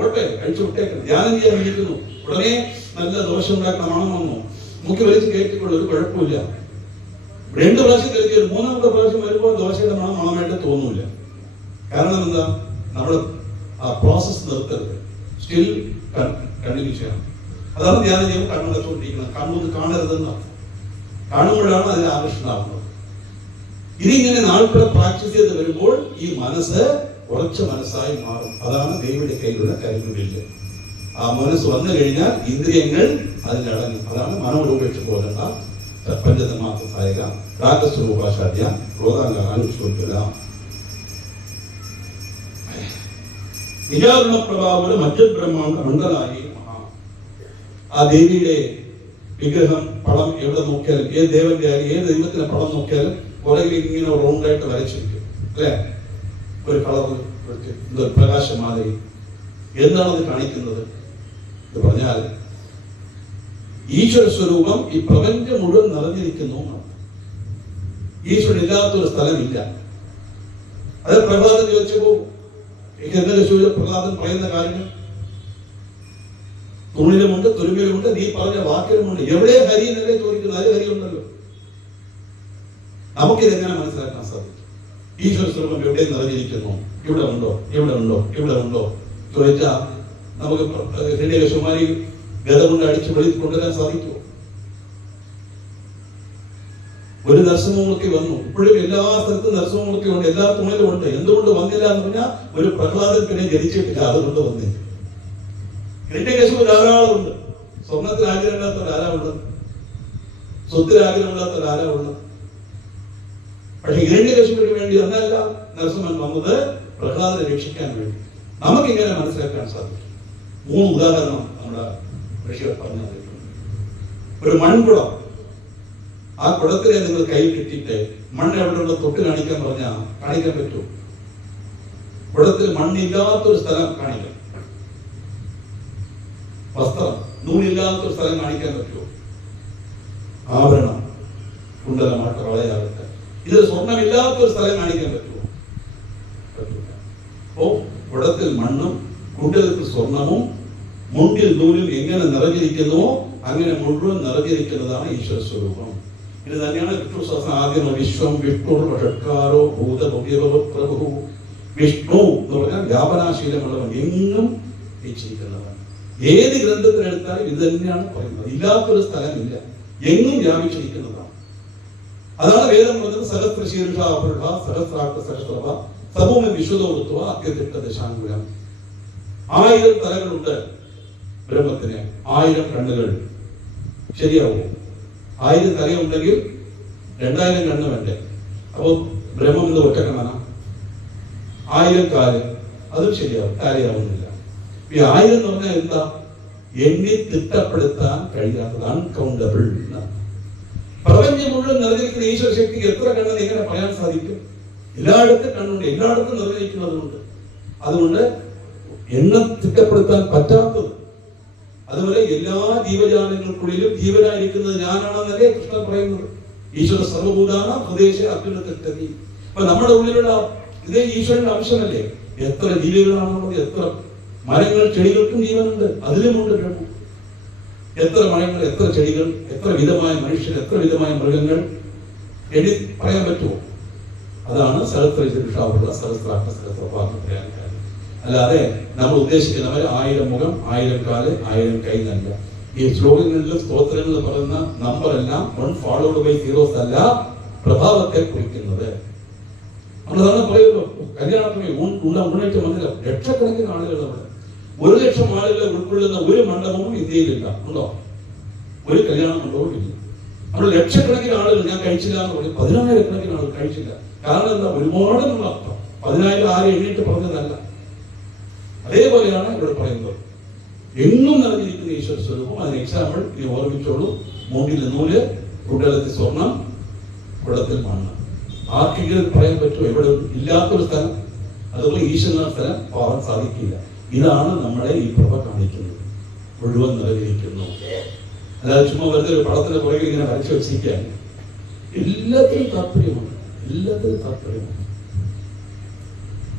ഓട്ടെ, കഴിച്ചു വിട്ടേക്കണം. ധ്യാനം ചെയ്യാൻ ഇരിക്കുന്നു, ഉടനെ നല്ല ദോശ ഉണ്ടാക്കുന്ന മണം വന്നു, മുക്കി വലിച്ച് കയറ്റിക്കൊള്ളു, ഒരു കുഴപ്പമില്ല. 2 പ്രാവശ്യം കഴിക്കുക, 3ാമത്തെ പ്രാവശ്യം വരുമ്പോൾ ദോശയുടെ മണമായിട്ട് തോന്നൂല. കാരണം എന്താ? നമ്മൾ ആ പ്രോസസ് നിർത്തരുത്, സ്റ്റിൽ കണ്ടിന്യൂ ചെയ്യണം. അതാണ് ധ്യാനം ചെയ്യുമ്പോൾ കണ്ണടച്ചുകൊണ്ടിരിക്കണം. കണ്ണൊന്ന് കാണരുതെന്ന് കാണുമ്പോഴാണ് അതിന് ആകർഷണമാകുന്നത്. ഇതിങ്ങനെ നാൾക്കുടെ പ്രാക്ടീസ് ചെയ്ത് വരുമ്പോൾ ഈ മനസ്സ് ഉറച്ച മനസ്സായി മാറും. അതാണ് ദൈവയുടെ കയ്യിലുള്ള കരിമ്പുവില്ല്. ആ മനസ്സ് വന്നു കഴിഞ്ഞാൽ ഇന്ദ്രിയങ്ങൾ അതിലടങ്ങും. അതാണ് മനോരൂപേക്ഷ പോലുള്ള പഞ്ചതന്മാത്ര സഹായക രാഗസ്വരൂപാചാര്യ ക്രോധാങ്കാനുഷ്ഠിക്കല നിജാഗുണ പ്രഭാവയുടെ മധ്യബ്രഹ്മാണ്ട മണ്ഡലായി മഹാ. ആ ദേവിയുടെ വിഗ്രഹം, പടം എവിടെ നോക്കിയാലും, ഏത് ദേവന്റെ ആയാലും ഏത് ദൈവത്തിന്റെ പടം നോക്കിയാലും പുറകിൽ ഇങ്ങനെ റൗണ്ടായിട്ട് വരച്ചിരിക്കും അല്ലെ? ഒരു കളർ പ്രകാശമാതിരി. എന്താണത് കാണിക്കുന്നത് എന്ന് പറഞ്ഞാൽ ഈശ്വര സ്വരൂപം ഈ പ്രപഞ്ചം മുഴുവൻ നിറഞ്ഞിരിക്കുന്നു. ഈശ്വരൻ ഇല്ലാത്തൊരു സ്ഥലമില്ല. അത് പ്രഹ്ലാദൻ ചോദിച്ചപ്പോ പ്രഹ്ലാദൻ പറയുന്ന കാര്യങ്ങൾ തൂണിലുമുണ്ട്, തുരുമ്പിലുമുണ്ട്, നീ പറഞ്ഞ വാക്കിലുമുണ്ട്. എവിടെ ഹരി എന്നല്ലേ ചോദിക്കുന്നത്? അത് ഹരി ഉണ്ടല്ലോ. നമുക്കിതെങ്ങനെ മനസ്സിലാക്കാൻ സാധിക്കും? ഈശ്വര സ്വരൂപം എവിടെ നിറഞ്ഞിരിക്കുന്നു? ഇവിടെ ഉണ്ടോ, ഇവിടെ ഉണ്ടോ, ഇവിടെ ഉണ്ടോ ചോദിച്ചാൽ നമുക്ക് ഹൃദയകുമാരി ഗത കൊണ്ട് അടിച്ച് വെളിയിൽ കൊണ്ടുവരാൻ സാധിക്കുമോ? ഒരു നരസിംഹമൂർത്തി വന്നു. ഇപ്പോഴും എല്ലാ സ്ഥലത്തും നരസിംഹമൂർത്തി ഉണ്ട്, എല്ലാ തുണിലും ഉണ്ട്. എന്തുകൊണ്ട് വന്നില്ല എന്ന് പറഞ്ഞാൽ ഒരു പ്രഹ്ലാദത്തിനെ ജനിച്ചിട്ടില്ല, അതുകൊണ്ട് വന്നില്ല. ഹിരണ്യകശിപു ധാരാളമുണ്ട്. സ്വർണത്തിൽ ആഗ്രഹമില്ലാത്ത ആരാളുള്ളത്? സ്വത്തിൽ ആഗ്രഹമില്ലാത്ത ആരാളുള്ളത്? പക്ഷെ ഹിരണ്യകശിപുവിന് വേണ്ടി എന്നല്ല നരസിംഹൻ വന്നത്, പ്രഹ്ലാദനെ രക്ഷിക്കാൻ വേണ്ടി. നമുക്കിങ്ങനെ മനസ്സിലാക്കാൻ സാധിക്കും. 3 ഉദാഹരണം നമ്മുടെ ഋഷികൾ പറഞ്ഞു തന്നിട്ടുണ്ട്. ഒരു മൺകുടം, ആ കുടത്തിലെ നിങ്ങൾ കൈ കിട്ടിയിട്ട് മണ്ണ് എവിടെയുള്ള തൊട്ട് കാണിക്കാൻ പറഞ്ഞാൽ കാണിക്കാൻ പറ്റുമോ? കുടത്തിൽ മണ്ണില്ലാത്തൊരു സ്ഥലം കാണിക്കാം. വസ്ത്രം, നൂലില്ലാത്തൊരു സ്ഥലം കാണിക്കാൻ പറ്റുമോ? ആഭരണം, കുണ്ടലമാട്ട, വളയാകട്ടെ, ഇത് സ്വർണമില്ലാത്തൊരു സ്ഥലം കാണിക്കാൻ പറ്റുമോ? പറ്റില്ല. അപ്പോ കുടത്തിൽ മണ്ണും കുണ്ടലത്തിൽ സ്വർണമും മുണ്ടിൽ നൂലും എങ്ങനെ നിറഞ്ഞിരിക്കുന്നുവോ അങ്ങനെ മുഴുവൻ നിറഞ്ഞിരിക്കുന്നതാണ് ഈശ്വര സ്വരൂപം. ഇത് തന്നെയാണ് വിഷ്ണുശാസ്ത്രം ആദ്യം വിശ്വം വിഷ്ണു ഷഡ്കാരോ ഭൂതഭവ്യവപ്രഭു. വിഷ്ണു എന്ന് പറഞ്ഞാൽ വ്യാപനാശീലമുള്ളവൻ, എങ്ങും വെച്ചിരിക്കുന്നവൻ. ഏത് ഗ്രന്ഥത്തിനെടുത്താലും ഇത് തന്നെയാണ് പറയുന്നത്. ഇല്ലാത്തൊരു സ്ഥലമില്ല, എങ്ങും വ്യാപിച്ചിരിക്കുന്നതാണ്. അതാണ് വേദം പറഞ്ഞത്, സഹസ്രശീർഷ സഹസ്രാക്ത സഹസ്രഭ സഭൂമി വിശ്വതോത്വ അത്യതിട്ട ദശാങ്കുലം. 1000 തലകളുണ്ട് ബ്രഹ്മത്തിന്, 1000 കണ്ണുകൾ. ശരിയാവോ? 1000 തലയുണ്ടെങ്കിൽ 2000 കണ്ണ് വേണ്ടേ? അപ്പൊ ബ്രഹ്മം എന്ന് ഒറ്റ കണ്ണാണ്. 1000 കാല്, അതും ശരിയാവും, കാര്യമാവുന്നില്ല. ഈ 1000 എന്ന് പറഞ്ഞാൽ എന്താ? എണ്ണി തിട്ടപ്പെടുത്താൻ കഴിയാത്തത്, അൺകൗണ്ടബിൾ. പ്രപഞ്ചം മുഴുവൻ നിറഞ്ഞിരിക്കുന്ന ഈശ്വര ശക്തിക്ക് എത്ര കണ്ണെന്ന് എങ്ങനെ പറയാൻ സാധിക്കും? എല്ലായിടത്തും കണ്ണുണ്ട്, എല്ലായിടത്തും നിർവഹിക്കുന്നതുകൊണ്ട്. അതുകൊണ്ട് എണ്ണ തിട്ടപ്പെടുത്താൻ പറ്റാത്തത്. അതുപോലെ എല്ലാ ജീവജാലങ്ങൾക്കുള്ളിലും ജീവനായിരിക്കുന്നത് ഞാനാണെന്നല്ലേ കൃഷ്ണൻ പറയുന്നത്. ഈശ്വര സർവഭൂതാന ഹൃദയശ അത്യുന്നതീ. അപ്പൊ നമ്മുടെ ഉള്ളിലുള്ള ഇതേ ഈശ്വരന്റെ അംശമല്ലേ? എത്ര ജീവികളാണുള്ളത്, എത്ര മരങ്ങൾ ചെടികൾക്കും ജീവനുണ്ട്, അതിലുമുണ്ട് ബ്രഹ്മം. എത്ര മരങ്ങൾ, എത്ര ചെടികൾ, എത്ര വിധമായ മനുഷ്യർ, എത്ര വിധമായ മൃഗങ്ങൾ എണ്ണി പറയാൻ പറ്റുമോ? അതാണ് സഹസ്രശീർഷാവുള്ള സഹസ്രാക്ഷ സഹസ്രപാദം പറയാൻ കാര്യം. അല്ലാതെ നമ്മൾ ഉദ്ദേശിക്കുന്നവർ 1000 മുഖം, 1000 കാല്, 1000 കൈ നല്ല. ഈ ശ്ലോകങ്ങളിലും സ്തോത്രങ്ങളിൽ പറയുന്ന നമ്പർ എല്ലാം 1 ഫോളോഡ് ബൈ സീറോസ് അല്ല, പ്രഭാവത്തെ കുറിക്കുന്നത്. നമ്മളതാണ് പറയുമല്ലോ, കല്യാണത്തിന് ഉണ്ണായിട്ട് വന്നില്ല, ലക്ഷക്കണക്കിന് ആളുകൾ അവിടെ. 1,00,000 ആളുകളെ ഉൾക്കൊള്ളുന്ന ഒരു മണ്ഡപവും ഇന്ത്യയിലില്ല. ഉണ്ടോ? ഒരു കല്യാണ മണ്ഡപവും ഇല്ല. നമ്മൾ ലക്ഷക്കണക്കിന് ആളുകൾ ഞാൻ കഴിച്ചില്ല എന്ന് പറയും, 10,000 ആളുകൾ കഴിച്ചില്ല. കാരണം എന്താ? ഒരുപാട് നമ്മൾ അർത്ഥം. 10,000 ആരെ എണ്ണിട്ട് പറഞ്ഞതല്ല. അതേപോലെയാണ് ഇവിടെ പറയുന്നത്. എങ്ങും നിറഞ്ഞിരിക്കുന്ന ഈശ്വര സ്വരൂപം. അതിന് എക്സാമ്പിൾ ഇനി ഓർമ്മിച്ചോളൂ. മൂന്നിൽ നൂല്, കുടലത്തിൽ സ്വർണം, കുടത്തിൽ മണ്ണ്. ആർക്കെങ്കിലും പറയാൻ പറ്റുമോ എവിടെ ഇല്ലാത്തൊരു സ്ഥലം? അതുപോലെ ഈശ്വരന സ്ഥലം പാവാൻ സാധിക്കില്ല. ഇതാണ് നമ്മളെ ഈ പ്രഭ കാണിക്കുന്നത്. മുഴുവൻ നിറഞ്ഞിരിക്കുന്നു. അല്ലാതെ ചുമ്മാ വെറുതെ ഒരു പടത്തിന്റെ പുറകെ ഇങ്ങനെ വരച്ചു വെച്ചിരിക്കുകയാണ്. എല്ലാത്തിനും താല്പര്യമാണ്, എല്ലാത്തിനും താല്പര്യമാണ്.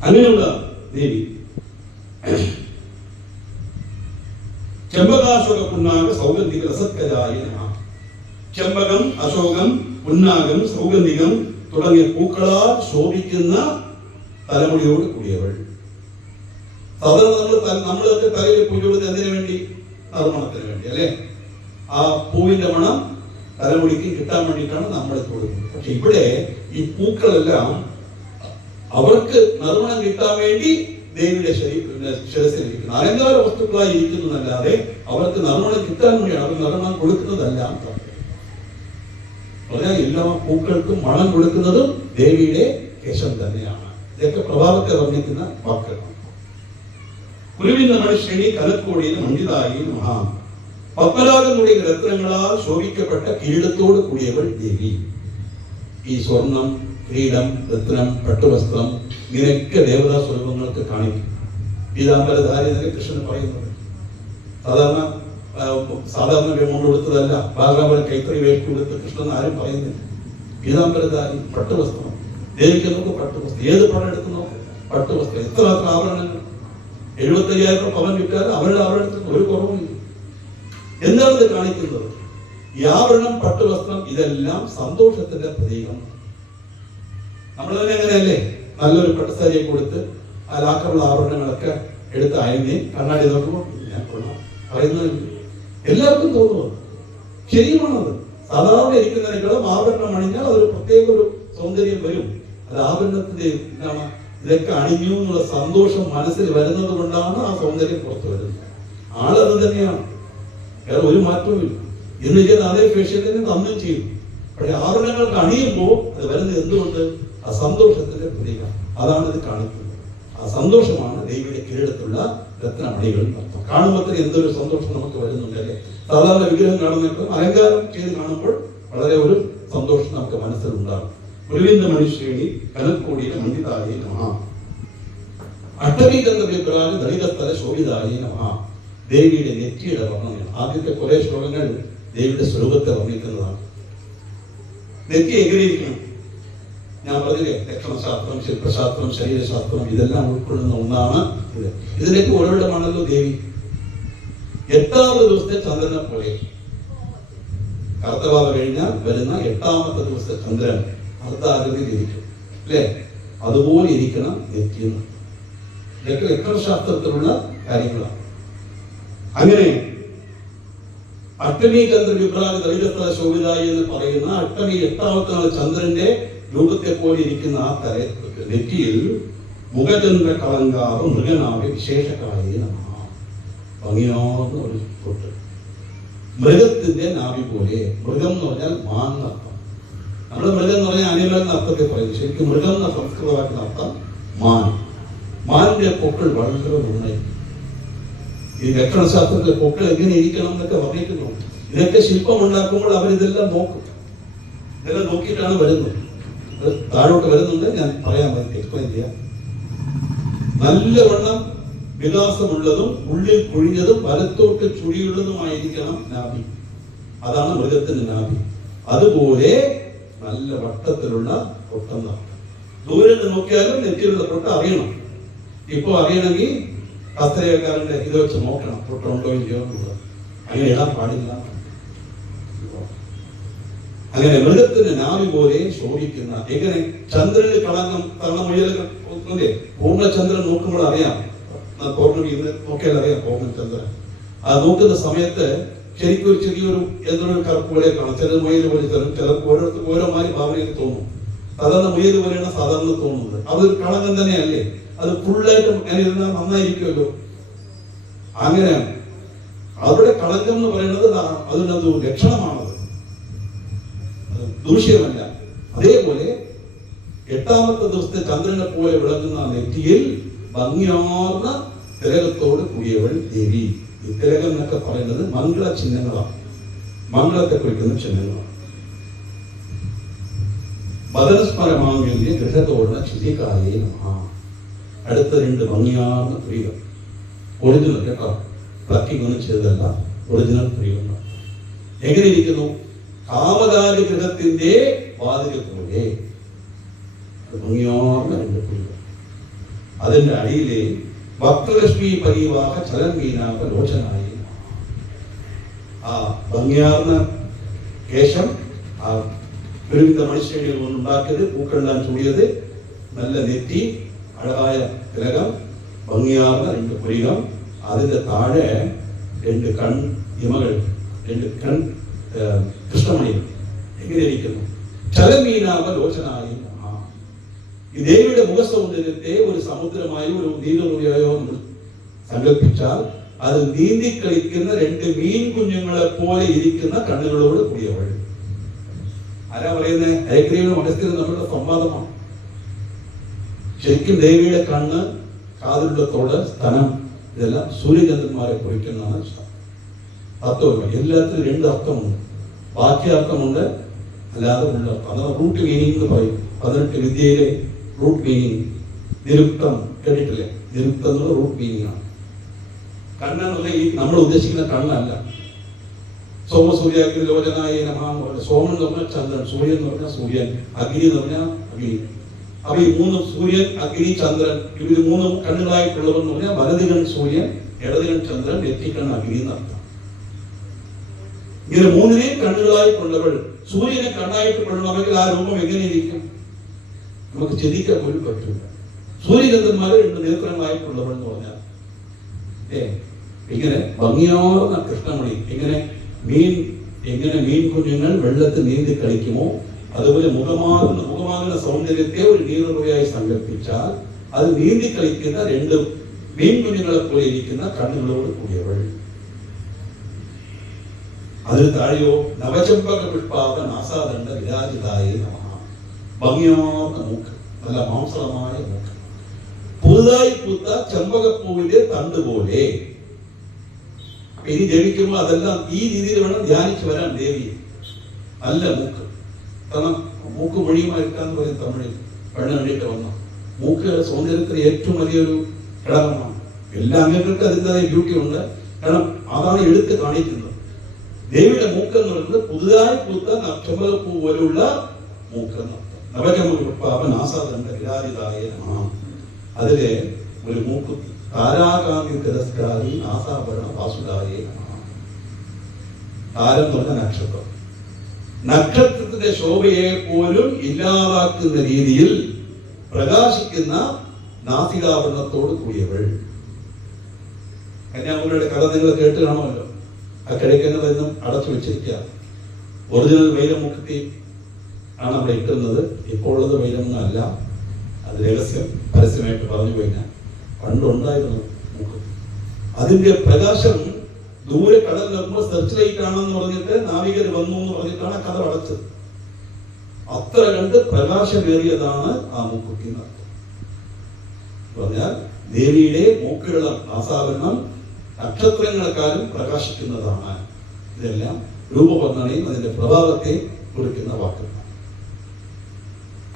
അങ്ങനെയുള്ള ദേവി ചെമ്പകാശോക പുന്നാക സൗഗന്ധിക രസത്കജായ നമഃ. ചെമ്പകം, അശോകം, പുന്നാകം, സൗഗന്ധികം തുടങ്ങിയ പൂക്കളാൽ ശോഭിക്കുന്ന തലമുടിയോട് കൂടിയവൾ. സാധാരണ നമ്മളൊക്കെ തലയിൽ പൂജ കൊടുത്ത് എന്തിനു വേണ്ടി? നറുമണത്തിന് വേണ്ടി അല്ലേ? ആ പൂവിന്റെ മണം തലമുടിക്ക് കിട്ടാൻ വേണ്ടിയിട്ടാണ് നമ്മൾ കൊടുക്കുന്നത്. പക്ഷെ ഇവിടെ ഈ പൂക്കളെല്ലാം അവർക്ക് നറുമണം കിട്ടാൻ വേണ്ടി ദേവിയുടെ ശിരസിലിരിക്കുന്നു. അലങ്കാര വസ്തുക്കളായി ഇരിക്കുന്നതല്ലാതെ അവർക്ക് നറുമണം കിട്ടാൻ വേണ്ടിയാണ് അവർ നറുമണം കൊടുക്കുന്നതല്ല. പറഞ്ഞാൽ എല്ലാ പൂക്കൾക്കും മണം കൊടുക്കുന്നതും ദേവിയുടെ കേശം തന്നെയാണ്. ഇതൊക്കെ പ്രഭാവത്തെ വർണ്ണിക്കുന്ന വാക്കുകളാണ്. കുരുവിന്ന മനുഷ്യനി കലക്കോടിയിൽ മണ്ഡിതായി മഹാ. പത്മരാഗങ്ങളുടെ രത്നങ്ങളാൽ ശോഭിക്കപ്പെട്ട കിരീടത്തോട് കൂടിയവൾ ദേവി. ഈ സ്വർണം, കിരീടം, രത്നം, പട്ടുവസ്ത്രം ഇങ്ങനെയൊക്കെ ദേവതാ സ്വരൂപങ്ങൾക്ക് കാണിക്കും. പീതാംബരധാരി എന്നൊക്കെ കൃഷ്ണൻ പറയുന്നത്. സാധാരണ വേമോണ്ട് കൊടുത്തതല്ല, ബാഗാവര കൈത്തറി വേഷം കൊടുത്ത് കൃഷ്ണൻ ആരും പറയുന്നില്ല. പീതാംബരധാരി, പട്ടുവസ്ത്രം. ദേവിക്ക് നമുക്ക് പട്ടുവസ്ത്രം, ഏത് പണം എടുത്ത് നോക്ക്, പട്ടുവസ്ത്രം. എത്ര ആഭരണങ്ങൾ, 75,000 പവൻ വിറ്റാൽ അവരുടെ ആഭരണത്തിന് ഒരു കുറവുമില്ല. എന്താണ് ഇത് കാണിക്കുന്നത്? ഈ ആഭരണം, പട്ടുവസ്ത്രം ഇതെല്ലാം സന്തോഷത്തിന്റെ പ്രതീകം. നമ്മൾ തന്നെ അങ്ങനെയല്ലേ? നല്ലൊരു പട്ടുസാരിയെ കൊടുത്ത് ആ ലാക്കറുള്ള ആഭരണങ്ങളൊക്കെ എടുത്ത് അയഞ്ഞ് കണ്ണാടി നോക്കുമ്പോൾ ഞാൻ കൊള്ളാം പറയുന്നത് എല്ലാവർക്കും തോന്നുന്നത് ശരിയുമാണത്. സാധാരണ ഇരിക്കുന്നതിനേക്കാളും ആഭരണം അണിഞ്ഞാൽ അതൊരു പ്രത്യേക ഒരു സൗന്ദര്യം വരും. അത് ആഭരണത്തിന്റെ എന്താണ്, ഇതൊക്കെ അണിഞ്ഞു എന്നുള്ള സന്തോഷം മനസ്സിൽ വരുന്നത് കൊണ്ടാണ് ആ സൗന്ദര്യം പുറത്തു വരുന്നത്. ആളത് തന്നെയാണ്, വേറെ ഒരു മാറ്റവും ഇല്ല. ഇന്ന് ചെയ്യുന്ന അതേ ഫേഷ്യൽ തന്നെ അന്നും ചെയ്യും. പക്ഷെ ആഭരണങ്ങൾക്ക് അണിയുമ്പോൾ അത് വരുന്നത് എന്തുകൊണ്ട്? ആ സന്തോഷത്തിന്റെ പ്രതീകം. അതാണ് ഇത് കാണിക്കുന്നത്. ആ സന്തോഷമാണ് ദേവിയുടെ കിരീടത്തിലുള്ള രത്നമണികൾ. കാണുമ്പോൾ എന്തൊരു സന്തോഷം നമുക്ക് വരുന്നുണ്ട് അല്ലേ? സാധാരണ വിഗ്രഹം കാണുന്നപ്പോൾ അലങ്കാരം ചെയ്ത് കാണുമ്പോൾ വളരെ ഒരു സന്തോഷം നമുക്ക് മനസ്സിലുണ്ടാകും. ഗുരുവിന്ദ മനുഷ്യേണി കനൽക്കോടിയുടെ മണ്ഡിതായ നമഃ. അഷ്ടമീകന്ധ വിപ്രായ ദളിതസ്ഥല ശോഭിതായ നമഃ. ദേവിയുടെ നെറ്റിയുടെ വർണ്ണനയാണ്. ആദ്യത്തെ കുറെ ശ്ലോകങ്ങൾ ദേവിയുടെ സ്വരൂപത്തെ വർണ്ണിക്കുന്നതാണ്. നെറ്റി എങ്ങനെയിരിക്കണം? ഞാൻ പറഞ്ഞില്ലേ, ലക്ഷണശാസ്ത്രം, ശില്പശാസ്ത്രം, ശരീരശാസ്ത്രം ഇതെല്ലാം ഉൾക്കൊള്ളുന്ന ഒന്നാണ് ഇത്. ഇതിലേക്ക് ഉറവിടമാണല്ലോ ദേവി. 8ാമത്തെ ദിവസത്തെ ചന്ദ്രനെ പോലെ കർത്തവാദം കഴിഞ്ഞാൽ വരുന്ന 8ാമത്തെ ദിവസത്തെ ചന്ദ്രൻ അർദ്ധാകൃതിയിൽ ഇരിക്കും അല്ലേ? അതുപോലെ ഇരിക്കണം നെറ്റിയെന്ന്. ഇതൊക്കെ ലക്ഷണശാസ്ത്രത്തിലുള്ള കാര്യങ്ങളാണ്. അങ്ങനെ അഷ്ടമി ചന്ദ്ര വിഭ്രാജ ദളിതസ്ഥല ശോഭിതായി എന്ന് പറയുന്ന അഷ്ടമി 8ാമത്തെ നാൾ ചന്ദ്രന്റെ രൂപത്തെ പോലെ ഇരിക്കുന്ന ആ നെറ്റിയിൽ മുഖചന്ദ്ര കളങ്കാവ് മൃഗനാവ് വിശേഷക്കായ നമഃ. ഭംഗിയാർന്ന ഒരു തൊട്ട് മൃഗത്തിന്റെ നാഭി പോലെ. മൃഗം എന്ന് പറഞ്ഞാൽ മാൻ എന്നർത്ഥം. നമ്മൾ മൃഗം എന്ന് പറഞ്ഞാൽ അനിമൽ എന്നർത്ഥത്തെ പറയും. ശരിക്കും മൃഗം എന്ന സംസ്കൃതവാക്കിന് അർത്ഥം മാൻ. മാനിന്റെ പൊക്കൾ വളരെ നന്നായിരിക്കും. ഈ ലക്ഷണശാസ്ത്രത്തിലെ പൊക്കൾ എങ്ങനെ ഇരിക്കണം എന്നൊക്കെ പറഞ്ഞിരിക്കുന്നു. ഇതൊക്കെ ശില്പം ഉണ്ടാക്കുമ്പോൾ അവരിതെല്ലാം നോക്കും. ഇതെല്ലാം നോക്കിയിട്ടാണ് വരുന്നത്. അത് താഴോട്ട് വരുന്നുണ്ട്, ഞാൻ പറയാൻ പറ്റും, എക്സ്പ്ലെയിൻ ചെയ്യാം. നല്ലവണ്ണം വികാസമുള്ളതും ഉള്ളിൽ കുഴിഞ്ഞതും വലത്തോട്ട് ചുഴിയുള്ളതുമായിരിക്കണം നാഭി. അതാണ് മൃഗത്തിന്റെ നാഭി. അതുപോലെ നല്ല വട്ടത്തിലുള്ള പൊട്ടെന്ന. ദൂരെ നിന്ന് നോക്കിയാലും നെറ്റിയിലുള്ള പൊട്ട അറിയണം. ഇപ്പൊ അറിയണമെങ്കിൽ കസ്തരക്കാരന്റെ ഇത് വെച്ച് നോക്കണം പൊട്ടുണ്ടോ ഇല്ലയോ എന്നുള്ളത്. അങ്ങനെ ഇടാൻ പാടില്ല. അങ്ങനെ മൃഗത്തിന്റെ നാഭി പോലെ ശോഭിക്കുന്ന. എങ്ങനെ ചന്ദ്രന് കളങ്കം തള്ളമുയലുകൾ പൂർണ്ണചന്ദ്രൻ നോക്കുമ്പോൾ അറിയാം. പൗർണമി ഇന്ന് നോക്കിയാൽ അറിയാം പൂർണ്ണചന്ദ്രൻ. ആ നോക്കുന്ന സമയത്ത് ശരിക്കും ഒരു ചെറിയൊരു എന്തൊരു കറുപ്പ് പോലെ കാണാം. ചിലത് മുയൽ പോലെ തരും, ചിലർക്ക് ഓരോരുത്തർക്ക് ഓരോ മാതിരി ഭാവനയിൽ തോന്നും. സാധാരണ മുയൽ പോലെയാണ് സാധാരണ തോന്നുന്നത്. അതൊരു കളങ്കം തന്നെയല്ലേ? അത് ഫുള്ളായിട്ട് അങ്ങനെ ഇരുന്നാൽ നന്നായിരിക്കുമല്ലോ. അങ്ങനെ അവിടെ കളങ്കം എന്ന് പറയുന്നത് അതിനത് ലക്ഷണമാണത്, ദൂഷ്യമല്ല. അതേപോലെ 8ാമത്തെ ദിവസത്തെ ചന്ദ്രനെ പോലെ വിളങ്ങുന്ന നെറ്റിയിൽ ഭംഗിയാർന്ന തിലകത്തോട് കൂടിയവൾ ദേവി. ഈ തിലകം എന്നൊക്കെ പറയുന്നത് മംഗള ചിഹ്നങ്ങളാണ്, മംഗളത്തെ കുറിക്കുന്ന ചിഹ്നങ്ങളാണ്. ബദനസ്മരമാംഗല്യ ഗൃഹത്തോടുന്ന ശുചികായേ നമഃ. അടുത്ത 2 ഭംഗിയാർന്ന പ്രിയം. ഒറിജിനൽ കേട്ടോ, പ്ലക്കിംഗ് ഒന്നും ചെയ്തതല്ല, ഒറിജിനൽ പ്രിയം. എങ്ങനെ ഇരിക്കുന്നു? കാമദാരി ഗൃഹത്തിന്റെ വാതിൽ പോലെ ഭംഗിയാർന്ന 2 പ്രിയം. അതിന്റെ അടിയിലെ ഭക്തലക്ഷ്മി പരിവാഹ ചലമീനാപ ലോചനായി. ആ ഭംഗിയാർന്ന കേശം, ആ വിവിധ മനുഷ്യരിൽ ഉണ്ടാക്കിയത്, പൂക്കളിടാൻ ചൂടിയത്, നല്ല നെറ്റി, അഴകായ തിലകം, ഭംഗിയാർന്ന 2 പുരികം. അതിന്റെ താഴെ 2 കൺ ഇമകൾ, 2 കൺ കൃഷ്ണമണികൾ. എങ്ങനെ ഇരിക്കുന്നു? ചലമീനാപ ലോചനായി. ഈ ദേവിയുടെ മുഖസൗന്ദര്യത്തെ ഒരു സമുദ്രമായോ ഒരു നീലമുറിയായോ സങ്കല്പിച്ചാൽ അത് നീന്തി കളിക്കുന്ന 2 മീൻ കുഞ്ഞുങ്ങളെ പോലെ ഇരിക്കുന്ന കണ്ണുകളോട് കൂടിയവൾ. ആരാ പറയുന്നത്? ഹയഗ്രീവനും അഗസ്ത്യനും നമ്മളുടെ സംവാദമാണ്. ശരിക്കും ദേവിയുടെ കണ്ണ്, കാതിലുള്ള തോട്, സ്തനം, ഇതെല്ലാം സൂര്യചന്ദ്രന്മാരെ കുറിക്കുന്നതാണ് തത്വം. എല്ലാത്തിനും 2 അർത്ഥമുണ്ട്. വാക്യാർത്ഥമുണ്ട്, അല്ലാതെ ഉള്ള അർത്ഥം. അതാണ് റൂട്ട് മീനിങ് എന്ന് പറയും. 18 വിദ്യയിലെ റൂട്ട് മീനിങ്. നിരുക്തം കേട്ടിട്ടില്ലേ? നിരുക്തം എന്നുള്ള റൂട്ട് മീനിങ് ആണ്. കണ്ണെന്നുള്ള ഈ നമ്മൾ ഉദ്ദേശിക്കുന്ന കണ്ണല്ല. സോമസൂര്യാഗ്നി ലോചനായ നമഃ. സോമൻ എന്ന് പറഞ്ഞാൽ ചന്ദ്രൻ, സൂര്യൻ എന്ന് പറഞ്ഞാൽ സൂര്യൻ, അഗ്നി എന്ന് പറഞ്ഞാൽ അഗ്നി. അപ്പൊ ഈ 3 സൂര്യൻ, അഗ്നി, ചന്ദ്രൻ, ഇവര് 3 കണ്ണുകളായിട്ടുള്ളവെന്ന് പറഞ്ഞാൽ വലതുകൺ സൂര്യൻ, ഇടതുകൺ ചന്ദ്രൻ, നെറ്റിക്കണ്ണ് അഗ്നി എന്നർത്ഥം. ഇങ്ങനെ 3 കണ്ണുകളായി കൊണ്ടവൾ. സൂര്യനെ കണ്ണായിട്ട് കൊള്ളണമെങ്കിൽ ആ രൂപം എങ്ങനെയിരിക്കും? നമുക്ക് ചിന്തിക്കാൻ പോലും പറ്റില്ല. സൂര്യചന്ദ്രന്മാരെ 2 നേത്രങ്ങളായിട്ടുള്ളവൾ എന്ന് പറഞ്ഞാൽ ഇങ്ങനെ ഭംഗിയാർന്ന കൃഷ്ണമണി. എങ്ങനെ മീൻ കുഞ്ഞുങ്ങൾ വെള്ളത്തിൽ നീന്തി കളിക്കുമോ അതുപോലെ മുഖമാകുന്ന സൗന്ദര്യത്തെ ഒരു നീറുകയായി സങ്കല്പിച്ചാൽ അത് നീന്തി കളിക്കുന്ന 2 മീൻ കുഞ്ഞുങ്ങളെ പോലെ ഇരിക്കുന്ന കണ്ണുകളോട് കൂടിയവൾ. അതിന് താഴെയോ നവചമ്പക പുഷ്പാപ നാസാദണ്ഡ വിരാജിതായ നമഃ. ഭംഗിയാർന്ന മൂക്ക്, നല്ല മാംസളമായ മൂക്ക്, പുതുതായി പൂത്ത ചെമ്പകപ്പൂവിന്റെ തണ്ട് പോലെ. ഇനി ജപിക്കുമ്പോൾ അതെല്ലാം ഈ രീതിയിൽ വേണം ധ്യാനിച്ചു വരാൻ ദേവിയെ. നല്ല മൂക്ക്, കാരണം മൂക്ക് മൊഴിയുമായിട്ടാന്ന് പറയും തമിഴിൽ. പെണ്ണ് കണ്ടിട്ട് വന്ന മൂക്ക് സൗന്ദര്യത്തിന് ഏറ്റവും വലിയൊരു ഘടകമാണ്. എല്ലാ അംഗങ്ങൾക്കും അതിൻ്റെതായ ബ്യൂട്ടി ഉണ്ട്. കാരണം അതാണ് എടുത്ത് കാണിക്കുന്നത്. ദേവിയുടെ മൂക്ക് എന്ന് പറയുന്നത് പുതുതായി പൂത്ത ചെമ്പകപ്പൂ പോലുള്ള മൂക്ക്. നവചമ്പകപുഷ്പാപനാസാദണ്ഡ വിരാജിതായ നമഃ. അതിലെ ഒരു മൂക്കുത്തി താരാകാന്തി തിരസ്കാരി നാസാഭരണ വാസുദായ നമഃ. താരം എന്ന് പറഞ്ഞ നക്ഷത്രം. നക്ഷത്രത്തിന്റെ ശോഭയെ പോലും ഇല്ലാതാക്കുന്ന രീതിയിൽ പ്രകാശിക്കുന്ന നാസികാഭരണത്തോട് കൂടിയവൾ. കന്യാകുമാരിയുടെ കഥ നിങ്ങൾ കേട്ട് കാണുമല്ലോ. ആ കിഴക്കനതെന്നും അടച്ചു വെച്ചിരിക്കുക. ഒറിജിനൽ വൈരമുക്തി ആണ് അവിടെ ഇട്ടുന്നത്. ഇപ്പോൾ ഉള്ളത് വൈരമൊന്നും അല്ല. അത് രഹസ്യം പരസ്യമായിട്ട് പറഞ്ഞു കഴിഞ്ഞാൽ പണ്ടുണ്ടായിരുന്നു മുക്കുത്തി. അതിന്റെ പ്രകാശം ദൂരെ കടൽ നോക്കുമ്പോൾ സെർച്ച് ലൈറ്റ് ആണെന്ന് പറഞ്ഞിട്ട് നാവികർ വന്നു എന്ന് പറഞ്ഞിട്ടാണ് കഥ അടച്ചത്. അത്ര കണ്ട് പ്രകാശമേറിയതാണ് ആ മൂക്കുത്തി എന്ന് പറഞ്ഞാൽ ദേവിയുടെ മൂക്കുള്ള ആസാവരണം നക്ഷത്രങ്ങളെക്കാളും പ്രകാശിക്കുന്നതാണ്. ഇതെല്ലാം രൂപവർണ്ണനയും അതിന്റെ പ്രഭാവത്തെ കുറിക്കുന്ന വാക്കുകളാണ്.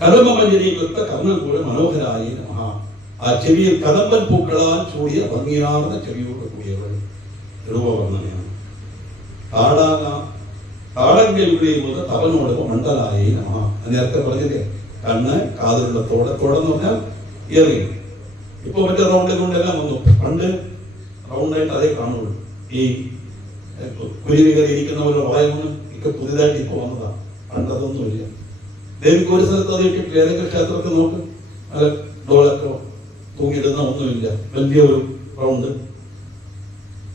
കദംബമഞ്ജരീകൃത്ത കർണകൂല മനോഹരായ നമഃ. ആ ചെവിയിൽ കദംബൻ പൂക്കളാൽ ചൂടിയ ഭംഗിയാർന്ന ചെവിയോട് കൂടിയവൾ രൂപവർണ്ണനയാണ്. താടങ്കയുടെ തവനോട് മണ്ഡലായി നമഃ. നേരത്തെ പറഞ്ഞില്ലേ, കണ്ണ് കാതിലുള്ള തോടെന്ന് പറഞ്ഞാൽ ഇയറിങ്. ഇപ്പൊ മറ്റേ റൗണ്ട് കൊണ്ടെല്ലാം വന്നു. പണ്ട് റൗണ്ടായിട്ട് അതേ കാണുള്ളൂ. ഈ കുരുവി കയറി ഇരിക്കുന്ന പോലെ വളയമൊന്നും ഇപ്പൊ പുതിയതായിട്ട് ഇപ്പൊ വന്നതാണ്. പണ്ടതൊന്നുമില്ല. ദേവിക്ക് ഒരു സ്ഥലത്ത് അത് ഇട്ടിട്ട് ഏതെങ്കിലും ക്ഷേത്രത്തിൽ നോക്ക്, അത് ഡോളൊക്കെ തൂങ്ങിയിടുന്ന ഒന്നുമില്ല. വലിയൊരു റൗണ്ട്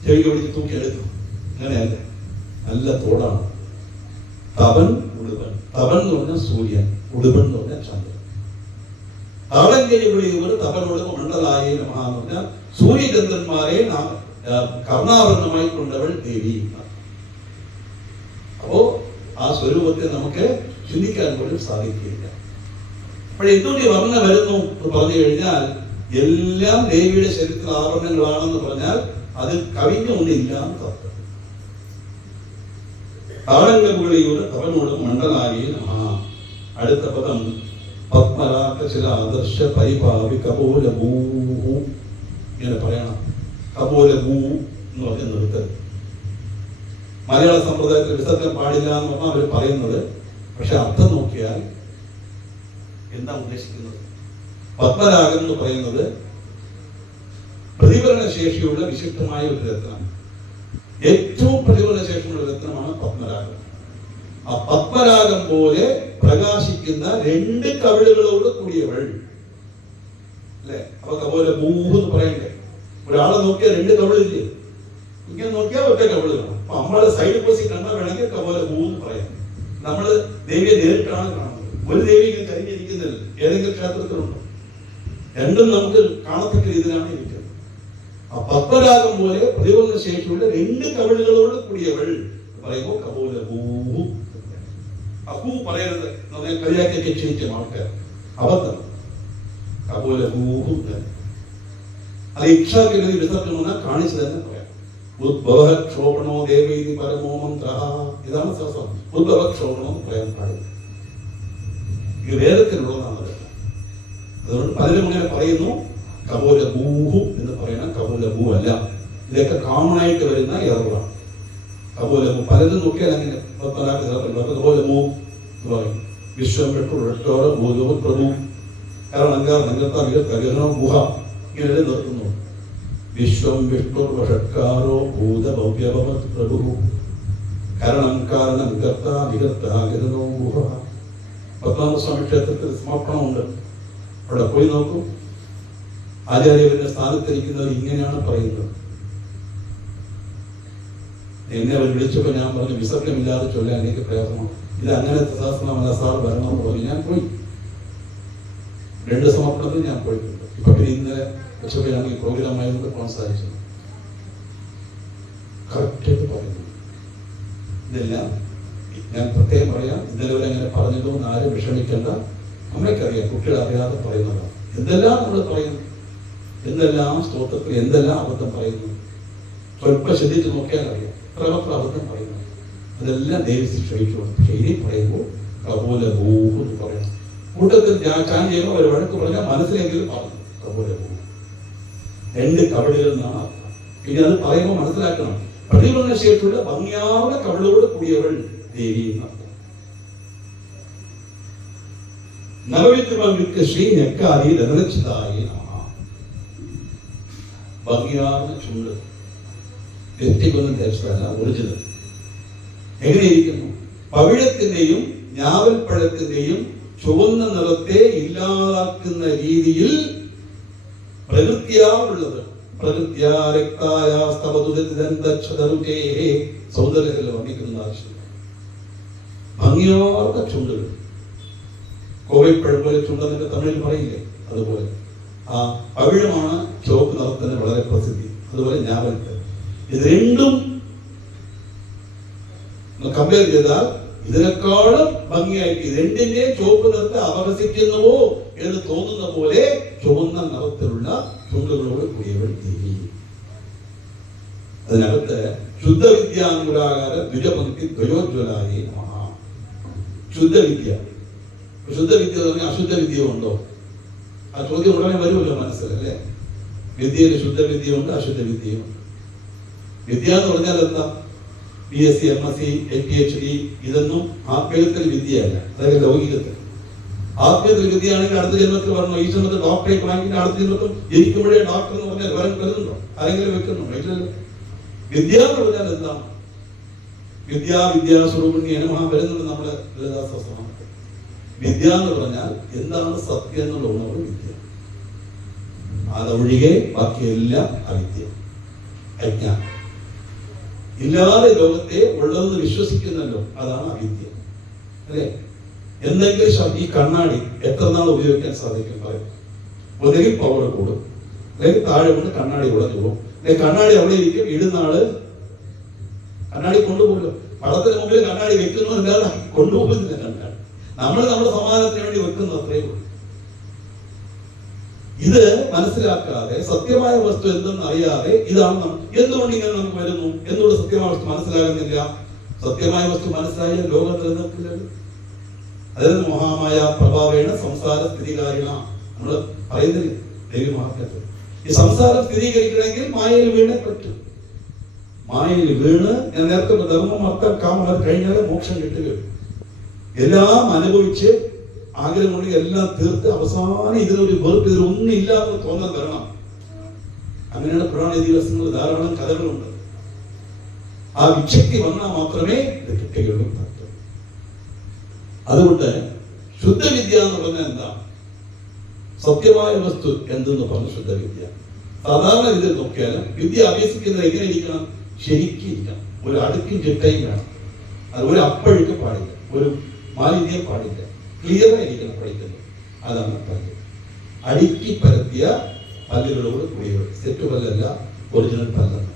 ചെവി പിടിച്ച് തൂക്കിയെടുക്കും. അങ്ങനെയല്ല, നല്ല തോടാണ്. തപൻ ഉടുപൻ. തപൻ എന്ന് പറഞ്ഞാൽ സൂര്യൻ, ഉടുപൻ എന്ന് പറഞ്ഞാൽ ചന്ദ്രൻ. താളങ്കരി തപനോട് മണ്ഡലായ നമഃ എന്ന് പറഞ്ഞാൽ സൂര്യചന്ദ്രന്മാരെ കർണാഭരണമായി കൊണ്ടവൾ ദേവി. അപ്പോ ആ സ്വരൂപത്തെ നമുക്ക് ചിന്തിക്കാൻ പോലും സാധിക്കില്ല. അപ്പോൾ എന്തുകൊണ്ട് ഈ വർണ്ണന വരുന്നു എന്ന് പറഞ്ഞു കഴിഞ്ഞാൽ, എല്ലാം ദേവിയുടെ ശരീരത്തിൽ ആഭരണങ്ങളാണെന്ന് പറഞ്ഞാൽ അതിൽ കവിഞ്ഞൊന്നില്ല എന്ന് തത്വം. താളങ്കരുടെ തവനോട് മണ്ഡലായി നമഃ. അടുത്ത പദം പത്മരാഗശിലാദർശ പരിപാവി കപോലഭൂഹു. ഇങ്ങനെ പറയണം, കപോലഭൂ എന്ന് പറഞ്ഞ് നിർത്തരുത്. മലയാള സമ്പ്രദായത്തിൽ വിസർജനം പാടില്ല എന്ന് പറഞ്ഞാൽ അവർ പറയുന്നത്. പക്ഷെ അർത്ഥം നോക്കിയാൽ എന്താ ഉദ്ദേശിക്കുന്നത്? പത്മരാഗം എന്ന് പറയുന്നത് പ്രതിഫലന ശേഷിയുള്ള വിശിഷ്ടമായ ഒരു രത്നം. ഏറ്റവും പ്രതിഫലന ശേഷിയുള്ള രത്നമാണ് പത്മരാഗം. ആ പത്മരാഗം പോലെ പ്രകാശിക്കുന്ന രണ്ട് കവിളുകളോട് കൂടിയവൾ അല്ലെ. അപ്പൊ കപോലെ ഭൂഹ് എന്ന് പറയണ്ടേ? ഒരാളെ നോക്കിയാൽ രണ്ട് കവിളില്ലേ? ഇങ്ങനെ നോക്കിയാൽ ഒറ്റ കവിള് കാണും. അപ്പൊ നമ്മളെ സൈഡ് പോസിറ്റ് കണ്ടാൽ വേണമെങ്കിൽ കപോലെ ഭൂ എന്ന് പറയാം. നമ്മള് ദേവിയെ നേരിട്ടാണ് കാണുന്നത്. ഒരു ദേവി ഇങ്ങനെ കരിഞ്ഞിരിക്കുന്നില്ല. ഏതെങ്കിലും ക്ഷേത്രത്തിലുണ്ടോ? രണ്ടും നമുക്ക് കാണത്തക്ക രീതിയിലാണ് ഇരിക്കുന്നത്. ആ പത്മരാഗം പോലെ പ്രതിഫലന ശേഷിയുള്ള രണ്ട് കവിളുകളോട് കൂടിയവൾ പറയുമ്പോൾ കപോല ഭൂഹു. അപ്പൂ പറയരുത്, കളിയാക്കി ക്ഷണിച്ച ആൾക്കാർ അബദ്ധം. കപോല ഭൂഹു അത് ഇക്ഷാകൃതി വിസർജനം കാണിച്ചു തന്നെ പറയാം. ഉദ്ഭവക്ഷോഭണോ ദേവീതി പരമോ മന്ത്ര. ഇതാണ് സഹസം. ഉദ്ഭവക്ഷോഭണം പറയാൻ പാടില്ല. ഇത് വേദത്തിലുള്ളതാണ്. അതുകൊണ്ട് പലരും അങ്ങനെ പറയുന്നു കപോല ഭൂഹു എന്ന് പറയണം, കപോല ഭൂ അല്ല. ഇതൊക്കെ കോമൺ ആയിട്ട് വരുന്ന എററാണ്. കപോല ഭൂ പലതും നോക്കിയാൽ അങ്ങനെ കപോല ഭൂ എന്ന് പറയും. വിശ്വം വെട്ടോര ഭൂതവ പ്രഭു. കാരണം ഗുഹ ഇങ്ങനെ നിർത്തുന്നു. വിശ്വം വിഷ്ണുർ വഷക്കാരോ ഭൂതഭവ്യഭവത് പ്രഭു. കാരണം ഗർത്താ ഗുഹ. പത്മനാഭസ്വാമി ക്ഷേത്രത്തിൽ സമർപ്പണമുണ്ട്. അവിടെ പോയി നോക്കൂ. ആചാര്യവരുടെ സ്ഥാനത്തിരിക്കുന്നവർ ഇങ്ങനെയാണ് പറയുന്നത്. എന്നെ അവർ വിളിച്ചപ്പോൾ ഞാൻ പറഞ്ഞു വിസർജനമില്ലാതെ ചൊല്ലാൻ എനിക്ക് പ്രയാസമാണ്. ഇത് അങ്ങനത്തെ സഹസ്രമല്ല സാർ വരണമെന്ന് പറഞ്ഞു. ഞാൻ പോയി 2 സമർപ്പണത്തിൽ ഞാൻ പോയിട്ടുണ്ട്. ഇപ്പൊ പിന്നെ ഇന്നലെ വെച്ചപ്പോഴാണ് ഈ പ്രോഗ്രാമായതുകൊണ്ട് പോകാൻ സാധിച്ചത്. കറക്റ്റായിട്ട് പറയുന്നു. ഇതെല്ലാം ഞാൻ പ്രത്യേകം പറയാം. ഇന്നലെ വരെ അങ്ങനെ പറഞ്ഞതൊന്നും ആരും വിഷമിക്കേണ്ട. നമ്മൾക്കറിയാം, കുട്ടികൾ അറിയാതെ പറയുന്നതാണ്. എന്തെല്ലാം നമ്മൾ പറയുന്നു, എന്തെല്ലാം സ്തോത്രത്തിൽ എന്തെല്ലാം അബദ്ധം പറയുന്നു. സ്വല്പം ശ്രദ്ധിച്ച് നോക്കിയാൽ അറിയാം എത്ര അബദ്ധം പറയുന്നു. അതെല്ലാം ദേവി ക്ഷയിച്ചു. പക്ഷെ ഇനി പറയുമ്പോൾ കപോല ഭൂഹു എന്ന് പറയണം. കൂട്ടത്തിൽ ചാൻ ചെയ്യുമ്പോൾ അവർ വഴക്ക് പറഞ്ഞാൽ മനസ്സിലെങ്കിലും പറഞ്ഞു കപോല ഭൂ. 2 കവിളുകൾ എന്നാണ് അർത്ഥം. പിന്നെ അത് പറയുമ്പോൾ മനസ്സിലാക്കണം, പ്രതിഫലന ശേഷിയുള്ള ഭംഗിയാവുന്ന കവിളോട് കൂടിയവൾ ദേവി എന്നർത്ഥം. നവവിദ്യമാർക്ക് ശ്രീ ഞെക്കാരി രഥരക്ഷിതായി നമഃ. ഭംഗിയാർന്ന ചുണ്ട്, വ്യക്തിക്കൊന്നും ധരിച്ചതല്ല, ഒറിജിനൽ. എങ്ങനെയിരിക്കുന്നു? പവിഴത്തിന്റെയും ഞാവൽപ്പഴത്തിന്റെയും ചുവന്ന നിറത്തെ ഇല്ലാതാക്കുന്ന രീതിയിൽ പ്രകൃത്യാവുള്ളത്. സൗന്ദര്യത്തിൽ വർണ്ണിക്കുന്ന ആവശ്യം. ഭംഗിയാർന്ന ചുണ്ടുകൾ, കോവൈപ്പഴം പോലെ ചുണ്ടെന്നൊക്കെ തമിഴിൽ പറയില്ലേ, അതുപോലെ ആ പവിഴമാണ് ചുവപ്പ് നിറത്തിന് വളരെ പ്രസിദ്ധി. അതുപോലെ ഞാവൽപ്പഴം. ഇത് രണ്ടും കമ്പയർ ചെയ്താൽ ഇതിനേക്കാളും ഭംഗിയായിട്ട് രണ്ടിന്റെ ചുവപ്പ് നിറത്തെ അപഹസിക്കുന്നുവോ എന്ന് തോന്നുന്ന പോലെ ചുവന്ന നിറത്തിലുള്ള ചുണ്ടുകളോട് കൂടിയവൾ ദേവി. അതിനകത്ത് ശുദ്ധവിദ്യാങ്കുലാകാര ദ്വിജപംക്തി ദ്വയോജ്വലായി മഹാ. ശുദ്ധവിദ്യ എന്ന് പറഞ്ഞാൽ അശുദ്ധ വിദ്യ ഉണ്ടോ? ആ ചോദ്യം ഉടനെ വരുമല്ലോ മനസ്സിലല്ലേ. വിദ്യയിൽ ശുദ്ധവിദ്യയുണ്ട്, അശുദ്ധ വിദ്യയുണ്ട്. വിദ്യ എന്ന് പറഞ്ഞാൽ എന്താ? BSc, MSc, PhD ഇതൊന്നും ആത്മീയത്തിൽ വിദ്യയല്ല, അതായത് ലൗകികത്തിൽ. ആത്മീയത്തിൽ വിദ്യയാണെങ്കിൽ അടുത്ത ജന്മത്തിൽ പറഞ്ഞു ഈ ജന്മത്തിൽ ഡോക്ടറേറ്റ് വാങ്ങിക്കുന്ന അടുത്ത ജന്മത്തിൽ ജനിക്കുമ്പോഴേ ഡോക്ടർ എന്ന് പറഞ്ഞാൽ വരം കരുതുന്നുണ്ടോ? ആരെങ്കിലും വെക്കുന്നുണ്ടോ? ഇല്ലല്ലോ. വിദ്യ എന്ന് പറഞ്ഞാൽ എന്താണ്? വിദ്യാസ്വരൂപിണി വരുന്നുണ്ട് നമ്മുടെ ലളിതാസഹസ്രനാമത്തിൽ. വിദ്യ എന്ന് പറഞ്ഞാൽ എന്താണ് സത്യം എന്നുള്ള ഉണർവ് വിദ്യ. അതൊഴികെ ബാക്കിയെല്ലാം അവിദ്യ, അജ്ഞാനം. ഇല്ലാതെ ലോകത്തെ ഉള്ളതെന്ന് വിശ്വസിക്കുന്നല്ലോ, അതാണ് അവിദ്യ അല്ലേ. എന്തെങ്കിലും ഈ കണ്ണാടി എത്ര നാൾ ഉപയോഗിക്കാൻ സാധിക്കും പറയും? ഒന്നുകിൽ പവർ കൂടും, അല്ലെങ്കിൽ താഴെ കൊണ്ട് കണ്ണാടി ഉടഞ്ഞു പോകും, അല്ലെങ്കിൽ കണ്ണാടി അവിടെ ഇരിക്കും, ഇടുന്നാള് കണ്ണാടി കൊണ്ടുപോകുമല്ലോ. പടത്തിന് മുമ്പിൽ കണ്ണാടി വെക്കുന്നതല്ലാതെ കൊണ്ടുപോകുന്നില്ല കണ്ണാടി. നമ്മൾ നമ്മുടെ സമാധാനത്തിന് വേണ്ടി വെക്കുന്നു, അത്രയേ ഉള്ളൂ. ഇത് മനസ്സിലാക്കാതെ സത്യമായ വസ്തു എന്തെന്ന് അറിയാതെ ഇതാണ് എന്തുകൊണ്ട് ഇങ്ങനെ നമുക്ക് വരുന്നു, എന്തുകൊണ്ട് സത്യമായ വസ്തു മനസ്സിലാകുന്നില്ല? സത്യമായ വസ്തു മനസ്സിലായാൽ ലോകം നിലനിൽക്കില്ലല്ലോ. അതായത് മഹാമായ പ്രഭാവേണ സംസാര സ്ഥിതികാരിണ നമ്മൾ പറയുന്നില്ല ദേവി മഹാത്മ്യത്തിൽ. ഈ സംസാരം സ്ഥിരീകരിക്കണമെങ്കിൽ മായയിൽ വീണേ പറ്റും. മായയിൽ വീണ് ഞാൻ നേരത്തെ ധർമ്മം അർത്ഥം കാമം അത് കഴിഞ്ഞാലേ മോക്ഷം കിട്ടുകയുള്ളൂ. എല്ലാം അനുഭവിച്ച് ആഗ്രഹമുണ്ടെങ്കിൽ എല്ലാം തീർത്ത് അവസാനം ഇതിനൊരു വെറുപ്പ്, ഇതിലൊന്നും ഇല്ലാതെ തോന്നാൻ വരണം. അങ്ങനെയാണ് പുരാണ ഇതിഹാസങ്ങൾ ധാരാളം കഥകളുണ്ട്. ആ വിക്ഷക്തി വന്നാൽ മാത്രമേ ഇത് കിട്ടുകയുള്ളൂ. അതുകൊണ്ട് ശുദ്ധവിദ്യ എന്ന് പറഞ്ഞാൽ എന്താ? സത്യമായ വസ്തു എന്തെന്ന് പറഞ്ഞ ശുദ്ധവിദ്യ. സാധാരണ രീതിയിൽ നോക്കിയാലും വിദ്യ അഭ്യസിക്കുന്നത് എങ്ങനെ ഇരിക്കണം? ശരിക്കും ഇരിക്കണം. ഒരു അടുക്കും ചിട്ടയും വേണം. അത് ഒരു അപ്പഴുക്ക് പാടില്ല, ഒരു മാലിന്യം പാടില്ല, ക്ലിയർ ആയിരിക്കണം പഠിക്കുന്നത്. അതാണ് പല്ല്. അടുക്കി പരത്തിയ പല്ലുകളോട് കൂടിയവൾ. Set പല്ലല്ല, original പല്ലാണ്.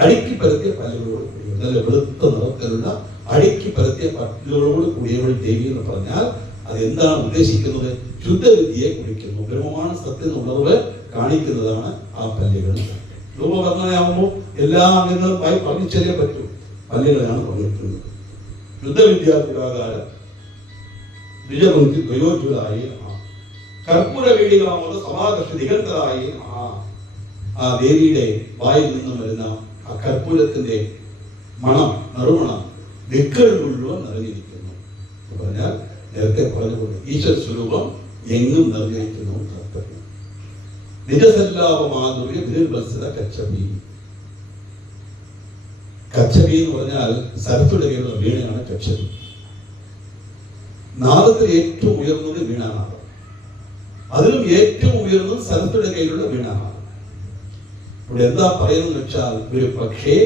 അടുക്കി പരത്തിയ പല്ലുകളോട് കൂടിയവൾ, നല്ല വെളുത്ത നിറത്തിലുള്ള അടുക്കി പരത്തിയ പല്ലുകളോട് കൂടിയവൾ ദേവി എന്ന് പറഞ്ഞാൽ അതെന്താണ് ഉദ്ദേശിക്കുന്നത്? ശുദ്ധവിദ്യയെ കുറിക്കുന്നു. ബ്രഹ്മമാണ് സത്യം ഉണർവ് കാണിക്കുന്നതാണ് ആ പല്ലുകൾ. രൂപവർണ്ണനയാകുമ്പോൾ എല്ലാ അംഗങ്ങളും പറഞ്ഞിച്ചേ പറ്റൂ. പല്ലുകളാണ് പറഞ്ഞിട്ടുള്ളത്. ശുദ്ധവിദ്യാകാരം ദ്വിജപംക്തി ദ്വയോജ്വലായി കർപ്പൂര വീടികളാമോ സമാകർഷ ദിഗന്ധരായി. ആ ദേവിയുടെ വായിൽ നിന്നും വരുന്ന ആ കർപ്പൂരത്തിന്റെ മണം, നറുമണം ദിക്കുകൾ മുഴുവൻ നിറഞ്ഞിരിക്കുന്നു. പറഞ്ഞാൽ നേരത്തെ പറഞ്ഞുകൊണ്ട് ഈശ്വര സ്വരൂപം എങ്ങും നിറഞ്ഞിരിക്കുന്നു. കർത്തവ്യം നിജസല്ലാപമാധുര്യ ബിരുൽവത്സര കച്ചപി. കച്ചപി എന്ന് പറഞ്ഞാൽ സരസ്വതിയുള്ള വീണയാണ് കച്ചപി. നാദത്തിൽ ഏറ്റവും ഉയർന്നത് വീണാനാദം, അതിലും ഏറ്റവും ഉയർന്നത് സരസ്വതിയുടെ കയ്യിലുള്ള വീണാനാദം. ഇവിടെ എന്താ പറയുന്നത് വെച്ചാൽ, ഒരു പക്ഷേ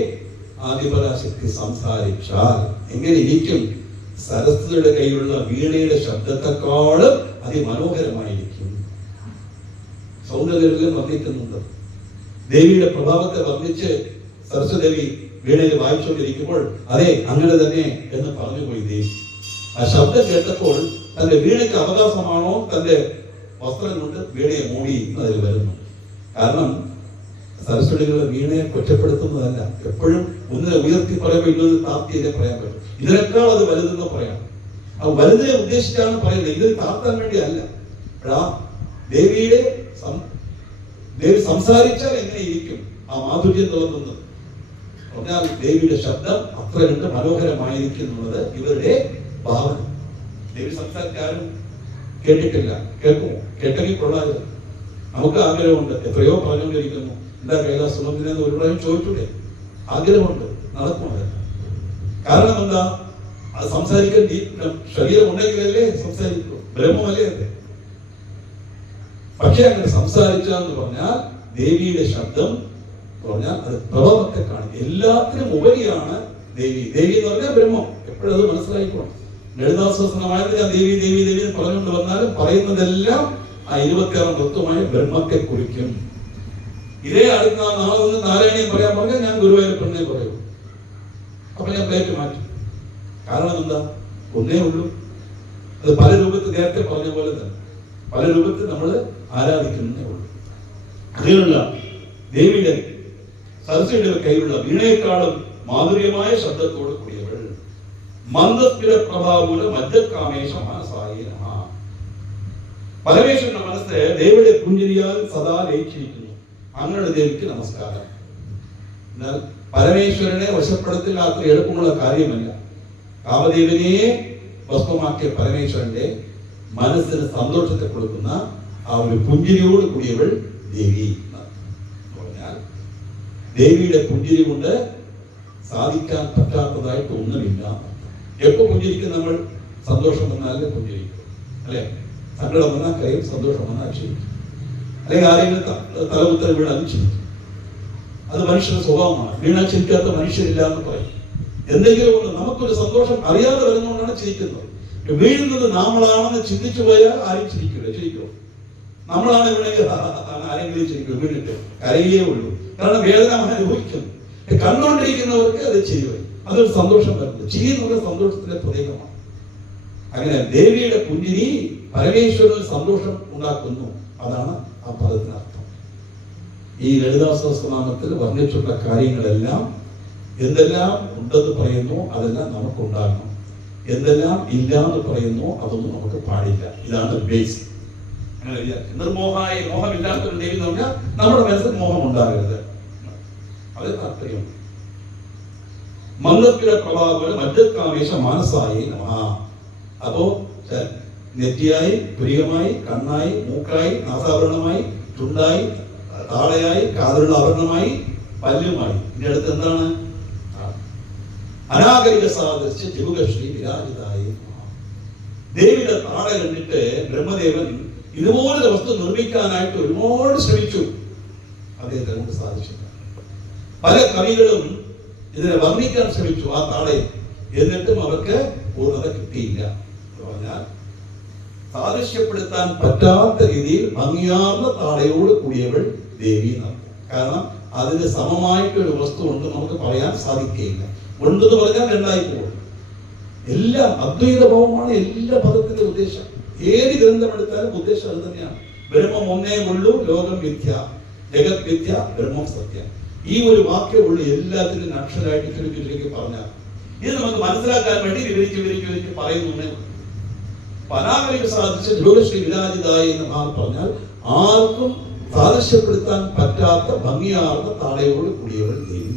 ആദിപരാശക്തി സംസാരിച്ചാൽ എങ്ങനെ ഇരിക്കും? സരസ്വതിയുടെ കയ്യിലുള്ള വീണയുടെ ശബ്ദത്തെക്കാളും അതിമനോഹരമായിരിക്കും. സൗന്ദര്യം വർണ്ണിക്കുന്നുണ്ട്. ദേവിയുടെ പ്രഭാവത്തെ വർണ്ണിച്ച് സരസ്വതി വീണയിൽ വായിച്ചുകൊണ്ടിരിക്കുമ്പോൾ അതെ അങ്ങനെ തന്നെ എന്ന് പറഞ്ഞു പോയി ദേവി. ആ ശബ്ദം കേട്ടപ്പോൾ തന്റെ വീണയ്ക്ക് അവകാശമാണോ തന്റെ വസ്ത്രം കൊണ്ട് വീണയെ മൂടി അതിൽ വരുന്നു. കാരണം സരസ്വതികളുടെ വീണയെ കുറ്റപ്പെടുത്തുന്നതല്ല, എപ്പോഴും ഒന്നിനെ ഉയർത്തി പറയുമ്പോൾ ഇന്നത് താഴ്ത്തിയല്ലേ പറയാൻ പറ്റും. ഇതിനേക്കാൾ അത് വലുതെന്ന് പറയാം. ആ വലുതിനെ ഉദ്ദേശിച്ചാണ് പറയുന്നത്, ഇതിൽ താഴ്ത്താൻ വേണ്ടിയല്ല. ദേവിയുടെ ദേവി സംസാരിച്ചാൽ എങ്ങനെ ഇരിക്കും ആ മാധുര്യം തുറന്നത് പറഞ്ഞാൽ ദേവിയുടെ ശബ്ദം അത്ര കണ്ട് മനോഹരമായിരിക്കും എന്നുള്ളത് ഇവരുടെ ഭാവന. ദേവി സംസാരിക്കാരും കേട്ടിട്ടില്ല, കേൾക്കുമോ? കേട്ടെങ്കിൽ കൊള്ളാതെ. നമുക്ക് ആഗ്രഹമുണ്ട്, എത്രയോ പറഞ്ഞുകൊണ്ടിരിക്കുന്നു, എന്താ കൈലാസമെന്ന് ഒരു പ്രായം ചോദിച്ചൂടെ? ആഗ്രഹമുണ്ട്, നടക്കുമല്ല. കാരണം എന്താ? അത് സംസാരിക്കാൻ ശരീരം ഉണ്ടെങ്കിലല്ലേ സംസാരിക്കൂ, ബ്രഹ്മമല്ലേ അത്. പക്ഷെ അങ്ങനെ സംസാരിച്ചാന്ന് പറഞ്ഞാൽ ദേവിയുടെ ശബ്ദം പറഞ്ഞാൽ അത് പ്രഭാവത്തെ കാണിക്കും. എല്ലാത്തിനും ഉപരിയാണ് ദേവി. ദേവി എന്ന് പറഞ്ഞാൽ ബ്രഹ്മം. എപ്പോഴും അത് മനസ്സിലായിക്കോണം. ലളിതാസഹസ്രനാമായത്തിൽ ഞാൻ ദേവി ദേവി ദേവി എന്ന് പറഞ്ഞുകൊണ്ട് വന്നാലും പറയുന്നതെല്ലാം ആ 26 തത്വമായ ബ്രഹ്മത്തെ കുറിക്കും. ഇതേ അടുത്ത നാളെ ഒന്ന് നാരായണിയെ പറയാൻ പറഞ്ഞാൽ ഞാൻ ഗുരുവായൂരപ്പനെ പറയും. അപ്പൊ ഞാൻ പ്ലേറ്റ് മാറ്റും. കാരണം എന്താ? ഒന്നേ ഉള്ളൂ. അത് പല രൂപത്തിൽ നേരത്തെ പറഞ്ഞ പോലെ തന്നെ പല രൂപത്തിൽ നമ്മൾ ആരാധിക്കുന്നേ ഉള്ളൂ. അങ്ങനെയുള്ള ദേവിയുടെ സരസ്വതിയുടെ കയ്യിലുള്ള വീണയെക്കാളും മാധുര്യമായ ശബ്ദത്തോട് കൂടിയവൾ മന്ദസ്മിര പ്രഭാപൂല മജ്ജകാമേശ മനസായി നമഃ. പരമേശ്വരന്റെ മനസ്സ് ദേവിയുടെ പുഞ്ചിരിയാൽ സദാ ലയിച്ചിരിക്കുന്നു. അങ്ങനെ ദേവിക്ക് നമസ്കാരം. എന്നാൽ പരമേശ്വരനെ വശപ്പെടുത്തൽ അത്ര എളുപ്പമുള്ള കാര്യമല്ല. കാമദേവനെ ഭസ്മമാക്കിയ പരമേശ്വരന്റെ മനസ്സിന് സന്തോഷത്തെ കൊടുക്കുന്ന ആ ഒരു പുഞ്ചിരിയോട് കൂടിയവൾ ദേവി എന്ന് പറഞ്ഞാൽ, ദേവിയുടെ പുഞ്ചിരി കൊണ്ട് സാധിക്കാൻ പറ്റാത്തതായിട്ട് ഒന്നുമില്ല. എപ്പോ പുഞ്ചിരിക്കും നമ്മൾ? സന്തോഷം വന്നാലേ പുഞ്ചിരിക്കും, അല്ലെ? സങ്കടം വന്നാൽ കരയും, സന്തോഷം വന്നാൽ ചിരിക്കും, അല്ലെങ്കിൽ ആരെങ്കിലും തലകുത്തൽ വീണാലും ചിരിക്കും. അത് മനുഷ്യന്റെ സ്വഭാവമാണ്. വീണാൽ ചിരിക്കാത്ത മനുഷ്യരില്ല എന്ന് പറയും. എന്തെങ്കിലും ഒന്ന് നമുക്കൊരു സന്തോഷം അറിയാതെ വരുന്നതുകൊണ്ടാണ് ചിരിക്കുന്നത്. വീഴുന്നത് നമ്മളാണെന്ന് ചിന്തിച്ചു പോയാൽ ആരും ചിരിക്കില്ല. ചിരിക്കുമോ? നമ്മളാണ് വീണെങ്കിൽ ആരെങ്കിലും ചിരിക്കും. വീണിട്ട് കരയേ ഉള്ളൂ. കാരണം വേദന അനുഭവിക്കുന്നു. കണ്ടുകൊണ്ടിരിക്കുന്നവർക്ക് അത് ചിരി വരും. അതൊരു സന്തോഷം വരുന്നത്. ചിരി എന്നുള്ള സന്തോഷത്തിന്റെ പ്രതീകമാണ്. അങ്ങനെ ദേവിയുടെ പുഞ്ചിരി പരമേശ്വരന് സന്തോഷം ഉണ്ടാക്കുന്നു. അതാണ് ആ പദത്തിനർത്ഥം. ഈ ലളിതാ സഹസ്രനാമത്തിൽ വർണ്ണിച്ചുള്ള കാര്യങ്ങളെല്ലാം എന്തെല്ലാം ഉണ്ടെന്ന് പറയുന്നു അതെല്ലാം നമുക്കുണ്ടാകണം. എന്തെല്ലാം ഇല്ല എന്ന് പറയുന്നു അതൊന്നും നമുക്ക് പാടില്ല. ഇതാണ് ബേസ്. അങ്ങനെ നിർമോഹായ മോഹമില്ലാത്തൊരു ദേവി എന്ന് പറഞ്ഞാൽ നമ്മുടെ മനസ്സിൽ മോഹം ഉണ്ടാകരുത്. അത് താല്പര്യം. മന്ദസ്മിര പ്രഭാപൂല മജ്ജകാമേശ മനസായി നമഃ. അപ്പോ നെറ്റിയായി, പുരികമായി, കണ്ണായി, മൂക്കായി, നാസാഭരണമായി, ചുണ്ടായി, താളയായി, കാതിലുള്ള ആഭരണമായി, പല്ലുമായി. ഇതിന്റെ അടുത്ത് എന്താണ്? അനാഗരിക സാദൃശ്യ ജിഹുകശ്രീ വിരാജിതായി. ദേവിയുടെ താള കണ്ടിട്ട് ബ്രഹ്മദേവൻ ഇതുപോലൊരു വസ്തു നിർമ്മിക്കാനായിട്ട് ഒരുപാട് ശ്രമിച്ചു. അദ്ദേഹത്തെ കൊണ്ട് സാധിച്ചില്ല. പല കവികളും ഇതിനെ വർണ്ണിക്കാൻ ശ്രമിച്ചു ആ താളയെ. എന്നിട്ടും അവർക്ക് പൂർണ്ണത കിട്ടിയില്ല. എന്ന് പറഞ്ഞാൽ സാദൃശ്യപ്പെടുത്താൻ പറ്റാത്ത രീതിയിൽ ഭംഗിയാർന്ന താളയോട് കൂടിയവൾ ദേവി എന്നാണ്. കാരണം അതിന് സമമായിട്ടൊരു വസ്തു ഉണ്ട് നമുക്ക് പറയാൻ സാധിക്കുകയില്ല. ഉണ്ടെന്ന് പറഞ്ഞാൽ രണ്ടായി പോകും. എല്ലാം അദ്വൈതഭാവമാണ് എല്ലാ പദത്തിന്റെ ഉദ്ദേശം. ഏത് ഗ്രന്ഥം എടുത്താലും ഉദ്ദേശം അത് തന്നെയാണ്. ബ്രഹ്മം ഒന്നേ ഉള്ളൂ, ലോകം മിഥ്യ, ജഗത് മിഥ്യ, ബ്രഹ്മം സത്യം. ഈ ഒരു വാക്യമുള്ളൂ എല്ലാത്തിനും അക്ഷരമായിട്ട് ചുരുക്കി പറഞ്ഞാൽ. ഇത് നമുക്ക് മനസ്സിലാക്കാൻ വേണ്ടി വിവരിച്ച് പറയുന്നേ. പരാമരിക സാധിച്ച ജ്യോതിശ്രീ വിരാജിതായി എന്ന് പറഞ്ഞാൽ ആർക്കും സാദൃശ്യപ്പെടുത്താൻ പറ്റാത്ത ഭംഗിയാർന്ന താളയോട് കൂടിയവൾ ദേവി.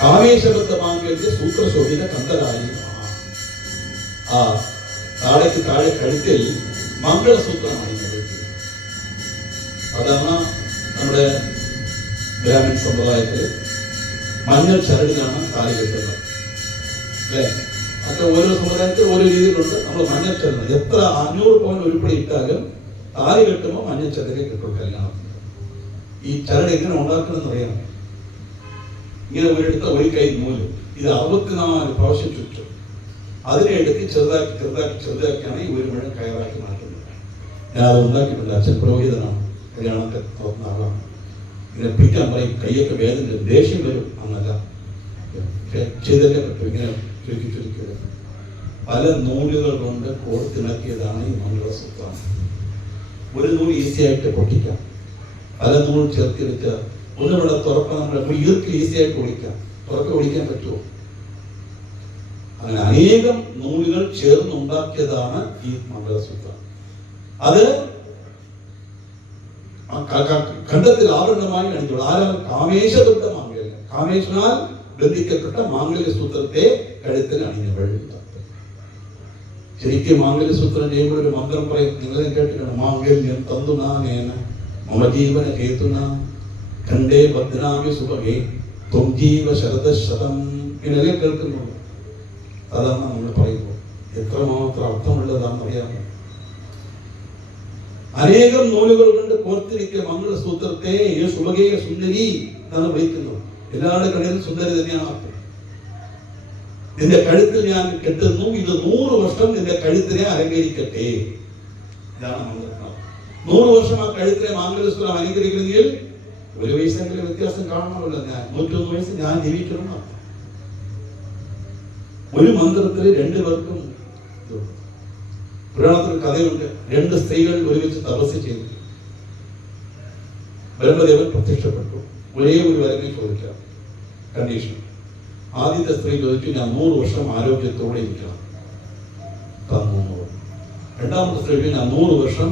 കാമേശബദ്ധമാങ്കല്യ സൂത്രശോഭിത കന്തലായി. ആ താഴേക്ക് താഴെ കഴുത്തിൽ മംഗളസൂത്രമായി. സാധാരണ നമ്മുടെ ബ്രാഹ്മൺ സമ്പ്രദായത്തിൽ മഞ്ഞൾ ചരടിലാണ് താലി കെട്ടുന്നത്, അല്ലേ? മറ്റേ ഓരോ സമുദായത്തിൽ ഓരോ രീതിയിലുണ്ട്. നമ്മൾ മഞ്ഞൾ ചരട് എത്ര 500 പവൻ ഉരുപ്പടി ഇട്ടാലും താലി കെട്ടുമ്പോൾ മഞ്ഞൾ ചരടേ കിട്ടും കല്യാണത്തിന്. ഈ ചരട് എങ്ങനെ ഉണ്ടാക്കണമെന്ന് അറിയാം. ഇങ്ങനെ ഒരു കൈ നൂല് ഇത് 64 പ്രാവശ്യം ചുറ്റും. അതിനെ എടുത്ത് ചെറുതാക്കിയാണ് ഈ ഒരു മുഴം കയറാക്കി മാറ്റുന്നത്. ഞാൻ അത് ഉണ്ടാക്കിയിട്ടുണ്ട്. അച്ഛൻ പുരോഹിതനാണ്, കല്യാണത്തെ തുറന്ന ആളാണ്. ഇങ്ങനെ പിടിക്കാൻ പറയും, കൈയൊക്കെ വേദന, ദേഷ്യം വരും. അന്നല്ല, ചെയ്തല്ലേ പറ്റും. ഇങ്ങനെ ചുരുക്കി പല നൂലുകൾ കൊണ്ട് കോർത്തിണക്കിയതാണ് ഈ മംഗളസൂത്രം. ഒരു നൂല് ഈസിയായിട്ട് പൊട്ടിക്കാം, പല നൂൽ ചേർത്തി വെച്ച് ഒന്നുകൂടെ തുറക്കാൻ നമ്മുടെ ഈർക്ക് ഈസിയായിട്ട് ഓടിക്കാം. തുറക്കെ ഓടിക്കാൻ പറ്റുമോ? അങ്ങനെ അനേകം നൂലുകൾ ചേർന്നുണ്ടാക്കിയതാണ് ഈ മംഗളസൂത്രം. അത് ഖണ്ഡത്തിൽ ആഭരണമായി അണിഞ്ഞോളൂ. ആരാണ്? കാമേശബദ്ധ മാംഗല്യം. കാമേശനാൽ ബന്ധിക്കപ്പെട്ട മാംഗല്യ സൂത്രത്തെ കഴുത്തിൽ അണിഞ്ഞവൾ. ശരിക്കും മാംഗല്യ സൂത്രം ചെയ്യുമ്പോൾ ഒരു മന്ത്രം പറയും, നിങ്ങൾ കേട്ടിട്ടുണ്ട്. മാംഗല്യം തന്തുനാനേന മമ ജീവന ഹേതുന ഖണ്ഡേ ഭദ്രാമി സുഭഗേ ത്വം ജീവ ശരദശതം. ഇങ്ങനെ കേൾക്കുന്നുണ്ട്. അതാണ് നമ്മൾ പറയുമ്പോൾ എത്രമാത്രം അർത്ഥമുള്ളതാണെന്നറിയാമോ? അനേകം നൂലുകൾ കൊണ്ട് കോർത്തിരിക്കുക മംഗളസൂത്രത്തെ സുഭഗേ സുന്ദരി എന്നാണ് വിളിക്കുന്നത്. എല്ലാവരുടെ കടയിലും സുന്ദരി തന്നെയാണ് അർത്ഥം. നിന്റെ കഴുത്തിൽ ഞാൻ കെട്ടുന്നു, ഇത് 100 വർഷം നിന്റെ കഴുത്തിനെ അലങ്കരിക്കട്ടെ. ഇതാണ് മംഗളം. 100 വർഷം ആ കഴുത്തിലെ മാംഗല്യസൂത്രം അലങ്കരിക്കണമെങ്കിൽ ഒരു വയസ്സെങ്കിലും വ്യത്യാസം കാണണമല്ലോ. ഞാൻ 101 വയസ്സ് ഞാൻ ജീവിക്കണം. ഒരു മന്ത്രത്തിൽ 2 പേർക്കും പുരാണത്തിൽ കഥയുണ്ട്. 2 സ്ത്രീകൾ ഒരുമിച്ച് തപസ് ചെയ്തു. ബ്രഹ്മദേവൻ പ്രത്യക്ഷപ്പെട്ടു. ഒരേ ഒരു വരമേ ചോദിക്കാം, കണ്ടീഷൻ. ആദ്യത്തെ സ്ത്രീ ചോദിച്ചു, ഞാൻ 100 വർഷം ആരോഗ്യത്തോടെ ഇരിക്കണം. തന്നു. രണ്ടാമത്തെ സ്ത്രീ, ഞാൻ 100 വർഷം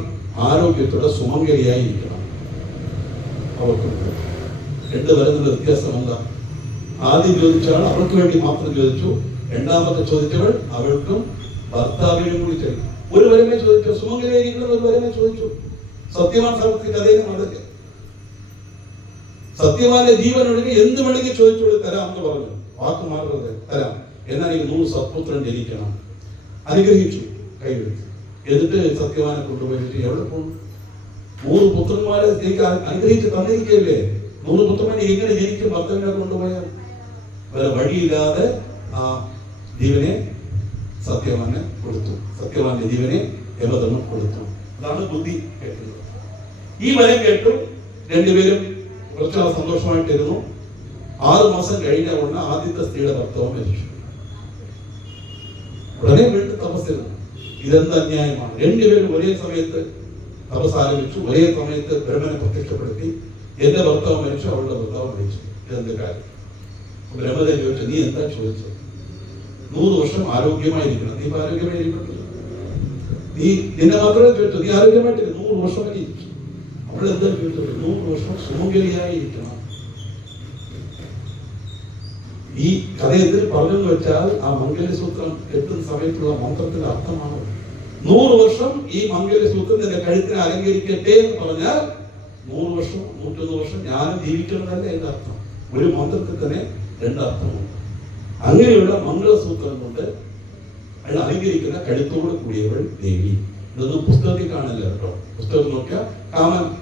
ആരോഗ്യത്തോടെ സുമംഗലിയായി ഇരിക്കണം. അവർക്ക് 2 വരുന്ന വ്യത്യാസം എന്താ? ആദ്യം ചോദിച്ചാൽ അവൾക്ക് വേണ്ടി മാത്രം ചോദിച്ചു. രണ്ടാമത്തെ ചോദിച്ചവൾ അവൾക്കും ഭർത്താവിനും കൂടി ചോദിച്ചു. ഒരു വരമേ ചോദിച്ചു. സുമംഗലിയായിരിക്കണം ഒരു വരമേ ചോദിച്ചു. സത്യവാൻ സാവിത്രി കഥയിലും അതൊക്കെ. സത്യവാന്റെ ജീവൻ ഒഴികെ എന്ത് വേണമെങ്കിൽ ചോദിച്ചോളൂ, തരാം എന്ന് പറഞ്ഞു. വാക്ക് മാറുന്നത് തരാം. എന്നാൽ ഈ 100 സത്പുത്രൻ ജനിക്കണം. അനുഗ്രഹിച്ചു, കൈവെച്ചു. എന്നിട്ട് സത്യവാനെ കൊണ്ടുപോയിട്ട് എവിടെ പോകും? 100 പുത്രന്മാരെ അനുഗ്രഹിച്ച് തന്നിരിക്കല്ലേ. 100 പുത്രന്മാരെ എങ്ങനെ ജനിക്കും? ഭർത്തവിനെ കൊണ്ടുപോയാൽ വേറെ വഴിയില്ലാതെ ആ ജീവനെ സത്യവാനെ കൊടുത്തു. സത്യവാന്റെ ജീവനെ യമധർമ്മം കൊടുത്തു. അതാണ് ബുദ്ധി കേട്ടത്. ഈ വരം കേട്ടു. 2 പേരും കുറച്ചുനാൾ സന്തോഷമായിട്ടിരുന്നു. 6 മാസം കഴിഞ്ഞ ഉടനെ ആദ്യത്തെ സ്ത്രീയുടെ ഭർത്താവ് മരിച്ചു. ഉടനെ വീണ്ടും തപസ്സിരുന്നു. ഇതെന്ത് അന്യായമാണ്? 2 പേരും ഒരേ സമയത്ത് തപസ് ആരംഭിച്ചു. ഒരേ സമയത്ത് ബ്രഹ്മനെ പ്രത്യക്ഷപ്പെടുത്തി. എന്റെ ഭർത്താവ് മരിച്ചു, അവളുടെ ഭർത്താവ് മരിച്ചു. ഇതെന്ത് കാര്യം? ബ്രഹ്മദേവൻ ചോദിച്ചു, നീ എന്താ ചോദിച്ചത്? 100 വർഷം ആരോഗ്യമായിരിക്കണം. നീ ഇപ്പൊ ആരോഗ്യമായിരിക്കണം. നീ നിന്നെ മാത്രമേ ചോദിച്ചു, നീ ആരോഗ്യമായിട്ടില്ല. 100 വർഷം വരെ ഇരിക്കും. അവൾ എന്താ ചോദിച്ചത്? 100 വർഷം സുമംഗലിയായിരിക്കണം. ഈ കഥയത്തിൽ പറഞ്ഞെന്ന് വെച്ചാൽ ആ മംഗല്യസൂത്രം കെട്ടുന്ന സമയത്തുള്ള മന്ത്രത്തിന്റെ അർത്ഥമാണ്. 100 വർഷം ഈ മംഗല്യസൂത്രം നിന്റെ കഴുത്തിനെ അലങ്കരിക്കട്ടെ എന്ന് പറഞ്ഞാൽ 100 വർഷം 101 വർഷം ഞാനും ജീവിക്കണമെന്നല്ല എന്റെ അർത്ഥം. ഒരു മന്ത്രത്തിൽ തന്നെ 2 അർത്ഥമുണ്ട്. അങ്ങനെയുള്ള മംഗളസൂത്രം കൊണ്ട് അയാൾ അലങ്കരിക്കുന്ന കഴുത്തോട് കൂടിയവൾ ദേവി. ഇതൊന്നും പുസ്തകത്തിൽ കാണില്ല കേട്ടോ. പുസ്തകം നോക്കിയാൽ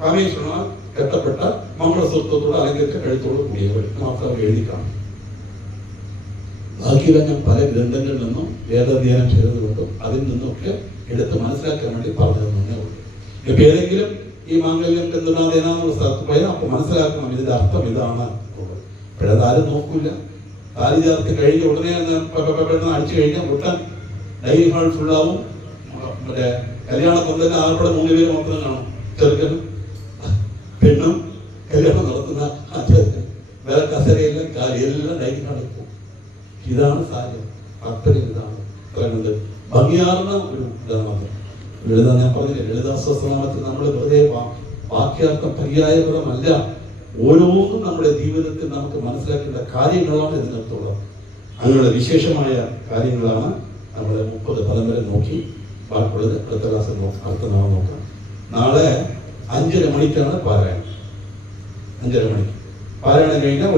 കാമേശ്വരനാൽ കെട്ടപ്പെട്ട മംഗളസൂത്രത്തോട് അലങ്കരിച്ച കഴുത്തോട് കൂടിയവൾ മാത്രം എഴുതി കാണും. ബാക്കിയെല്ലാം ഞാൻ പല ഗ്രന്ഥങ്ങളിൽ നിന്നും വേദാധ്യയനം ചെയ്തതുകൊണ്ടും അതിൽ നിന്നൊക്കെ എടുത്ത് മനസ്സിലാക്കാൻ വേണ്ടി പറഞ്ഞതെന്നേ ഉള്ളൂ. ഇപ്പൊ ഏതെങ്കിലും ഈ മാംഗല്യം എന്നുള്ള സ്ഥലത്ത് പോയാൽ അപ്പൊ മനസ്സിലാക്കണം ഇതിന്റെ അർത്ഥം ഇതാണ്. ഇപ്പോഴതാരും നോക്കൂല. താലി ചേർത്ത് കഴിഞ്ഞ ഉടനെ അടിച്ചു കഴിഞ്ഞാൽ ഉടൻ ഡൈനിങ് ഹാൾ ഫുള്ളാവും. മറ്റേ കല്യാണ പന്തലിൽ ആർപ്പടെ 3 പേര് മാത്രം കാണും. ചെറുക്കനും പെണ്ണും കല്യാണം നടത്തുന്ന ആ ചെറുക്കൻ വേറെ കസരയെല്ലാം കാര്യമെല്ലാം ഡൈനിങ് ഹാളിൽ പോകും. ഇതാണ് സാരം. താല്പര്യം ഇതാണ്. പറയുന്നത് ഭംഗിയാർന്ന ഒരു ഇതാണ്. ലളിത ഞാൻ പറഞ്ഞില്ലേ, ലളിതാസ്വസ്നാമത്തിൽ നമ്മൾ വെറുതെ വാക്യാർത്ഥം പര്യായപദമല്ല, ഓരോന്നും നമ്മുടെ ജീവിതത്തിൽ നമുക്ക് മനസ്സിലാക്കേണ്ട കാര്യങ്ങളാണ് ഇതിനകത്തുള്ളത്. അങ്ങനെയുള്ള വിശേഷമായ കാര്യങ്ങളാണ് നമ്മൾ 30 ഫലം വരെ നോക്കി. ബാക്കിയുള്ളത് അടുത്ത ക്ലാസ്സിൽ അടുത്ത നാളെ നോക്കാം. നാളെ 5:30 മണിക്കാണ് പാരായണം. 5:30 മണിക്ക് പാരായണം കഴിഞ്ഞാൽ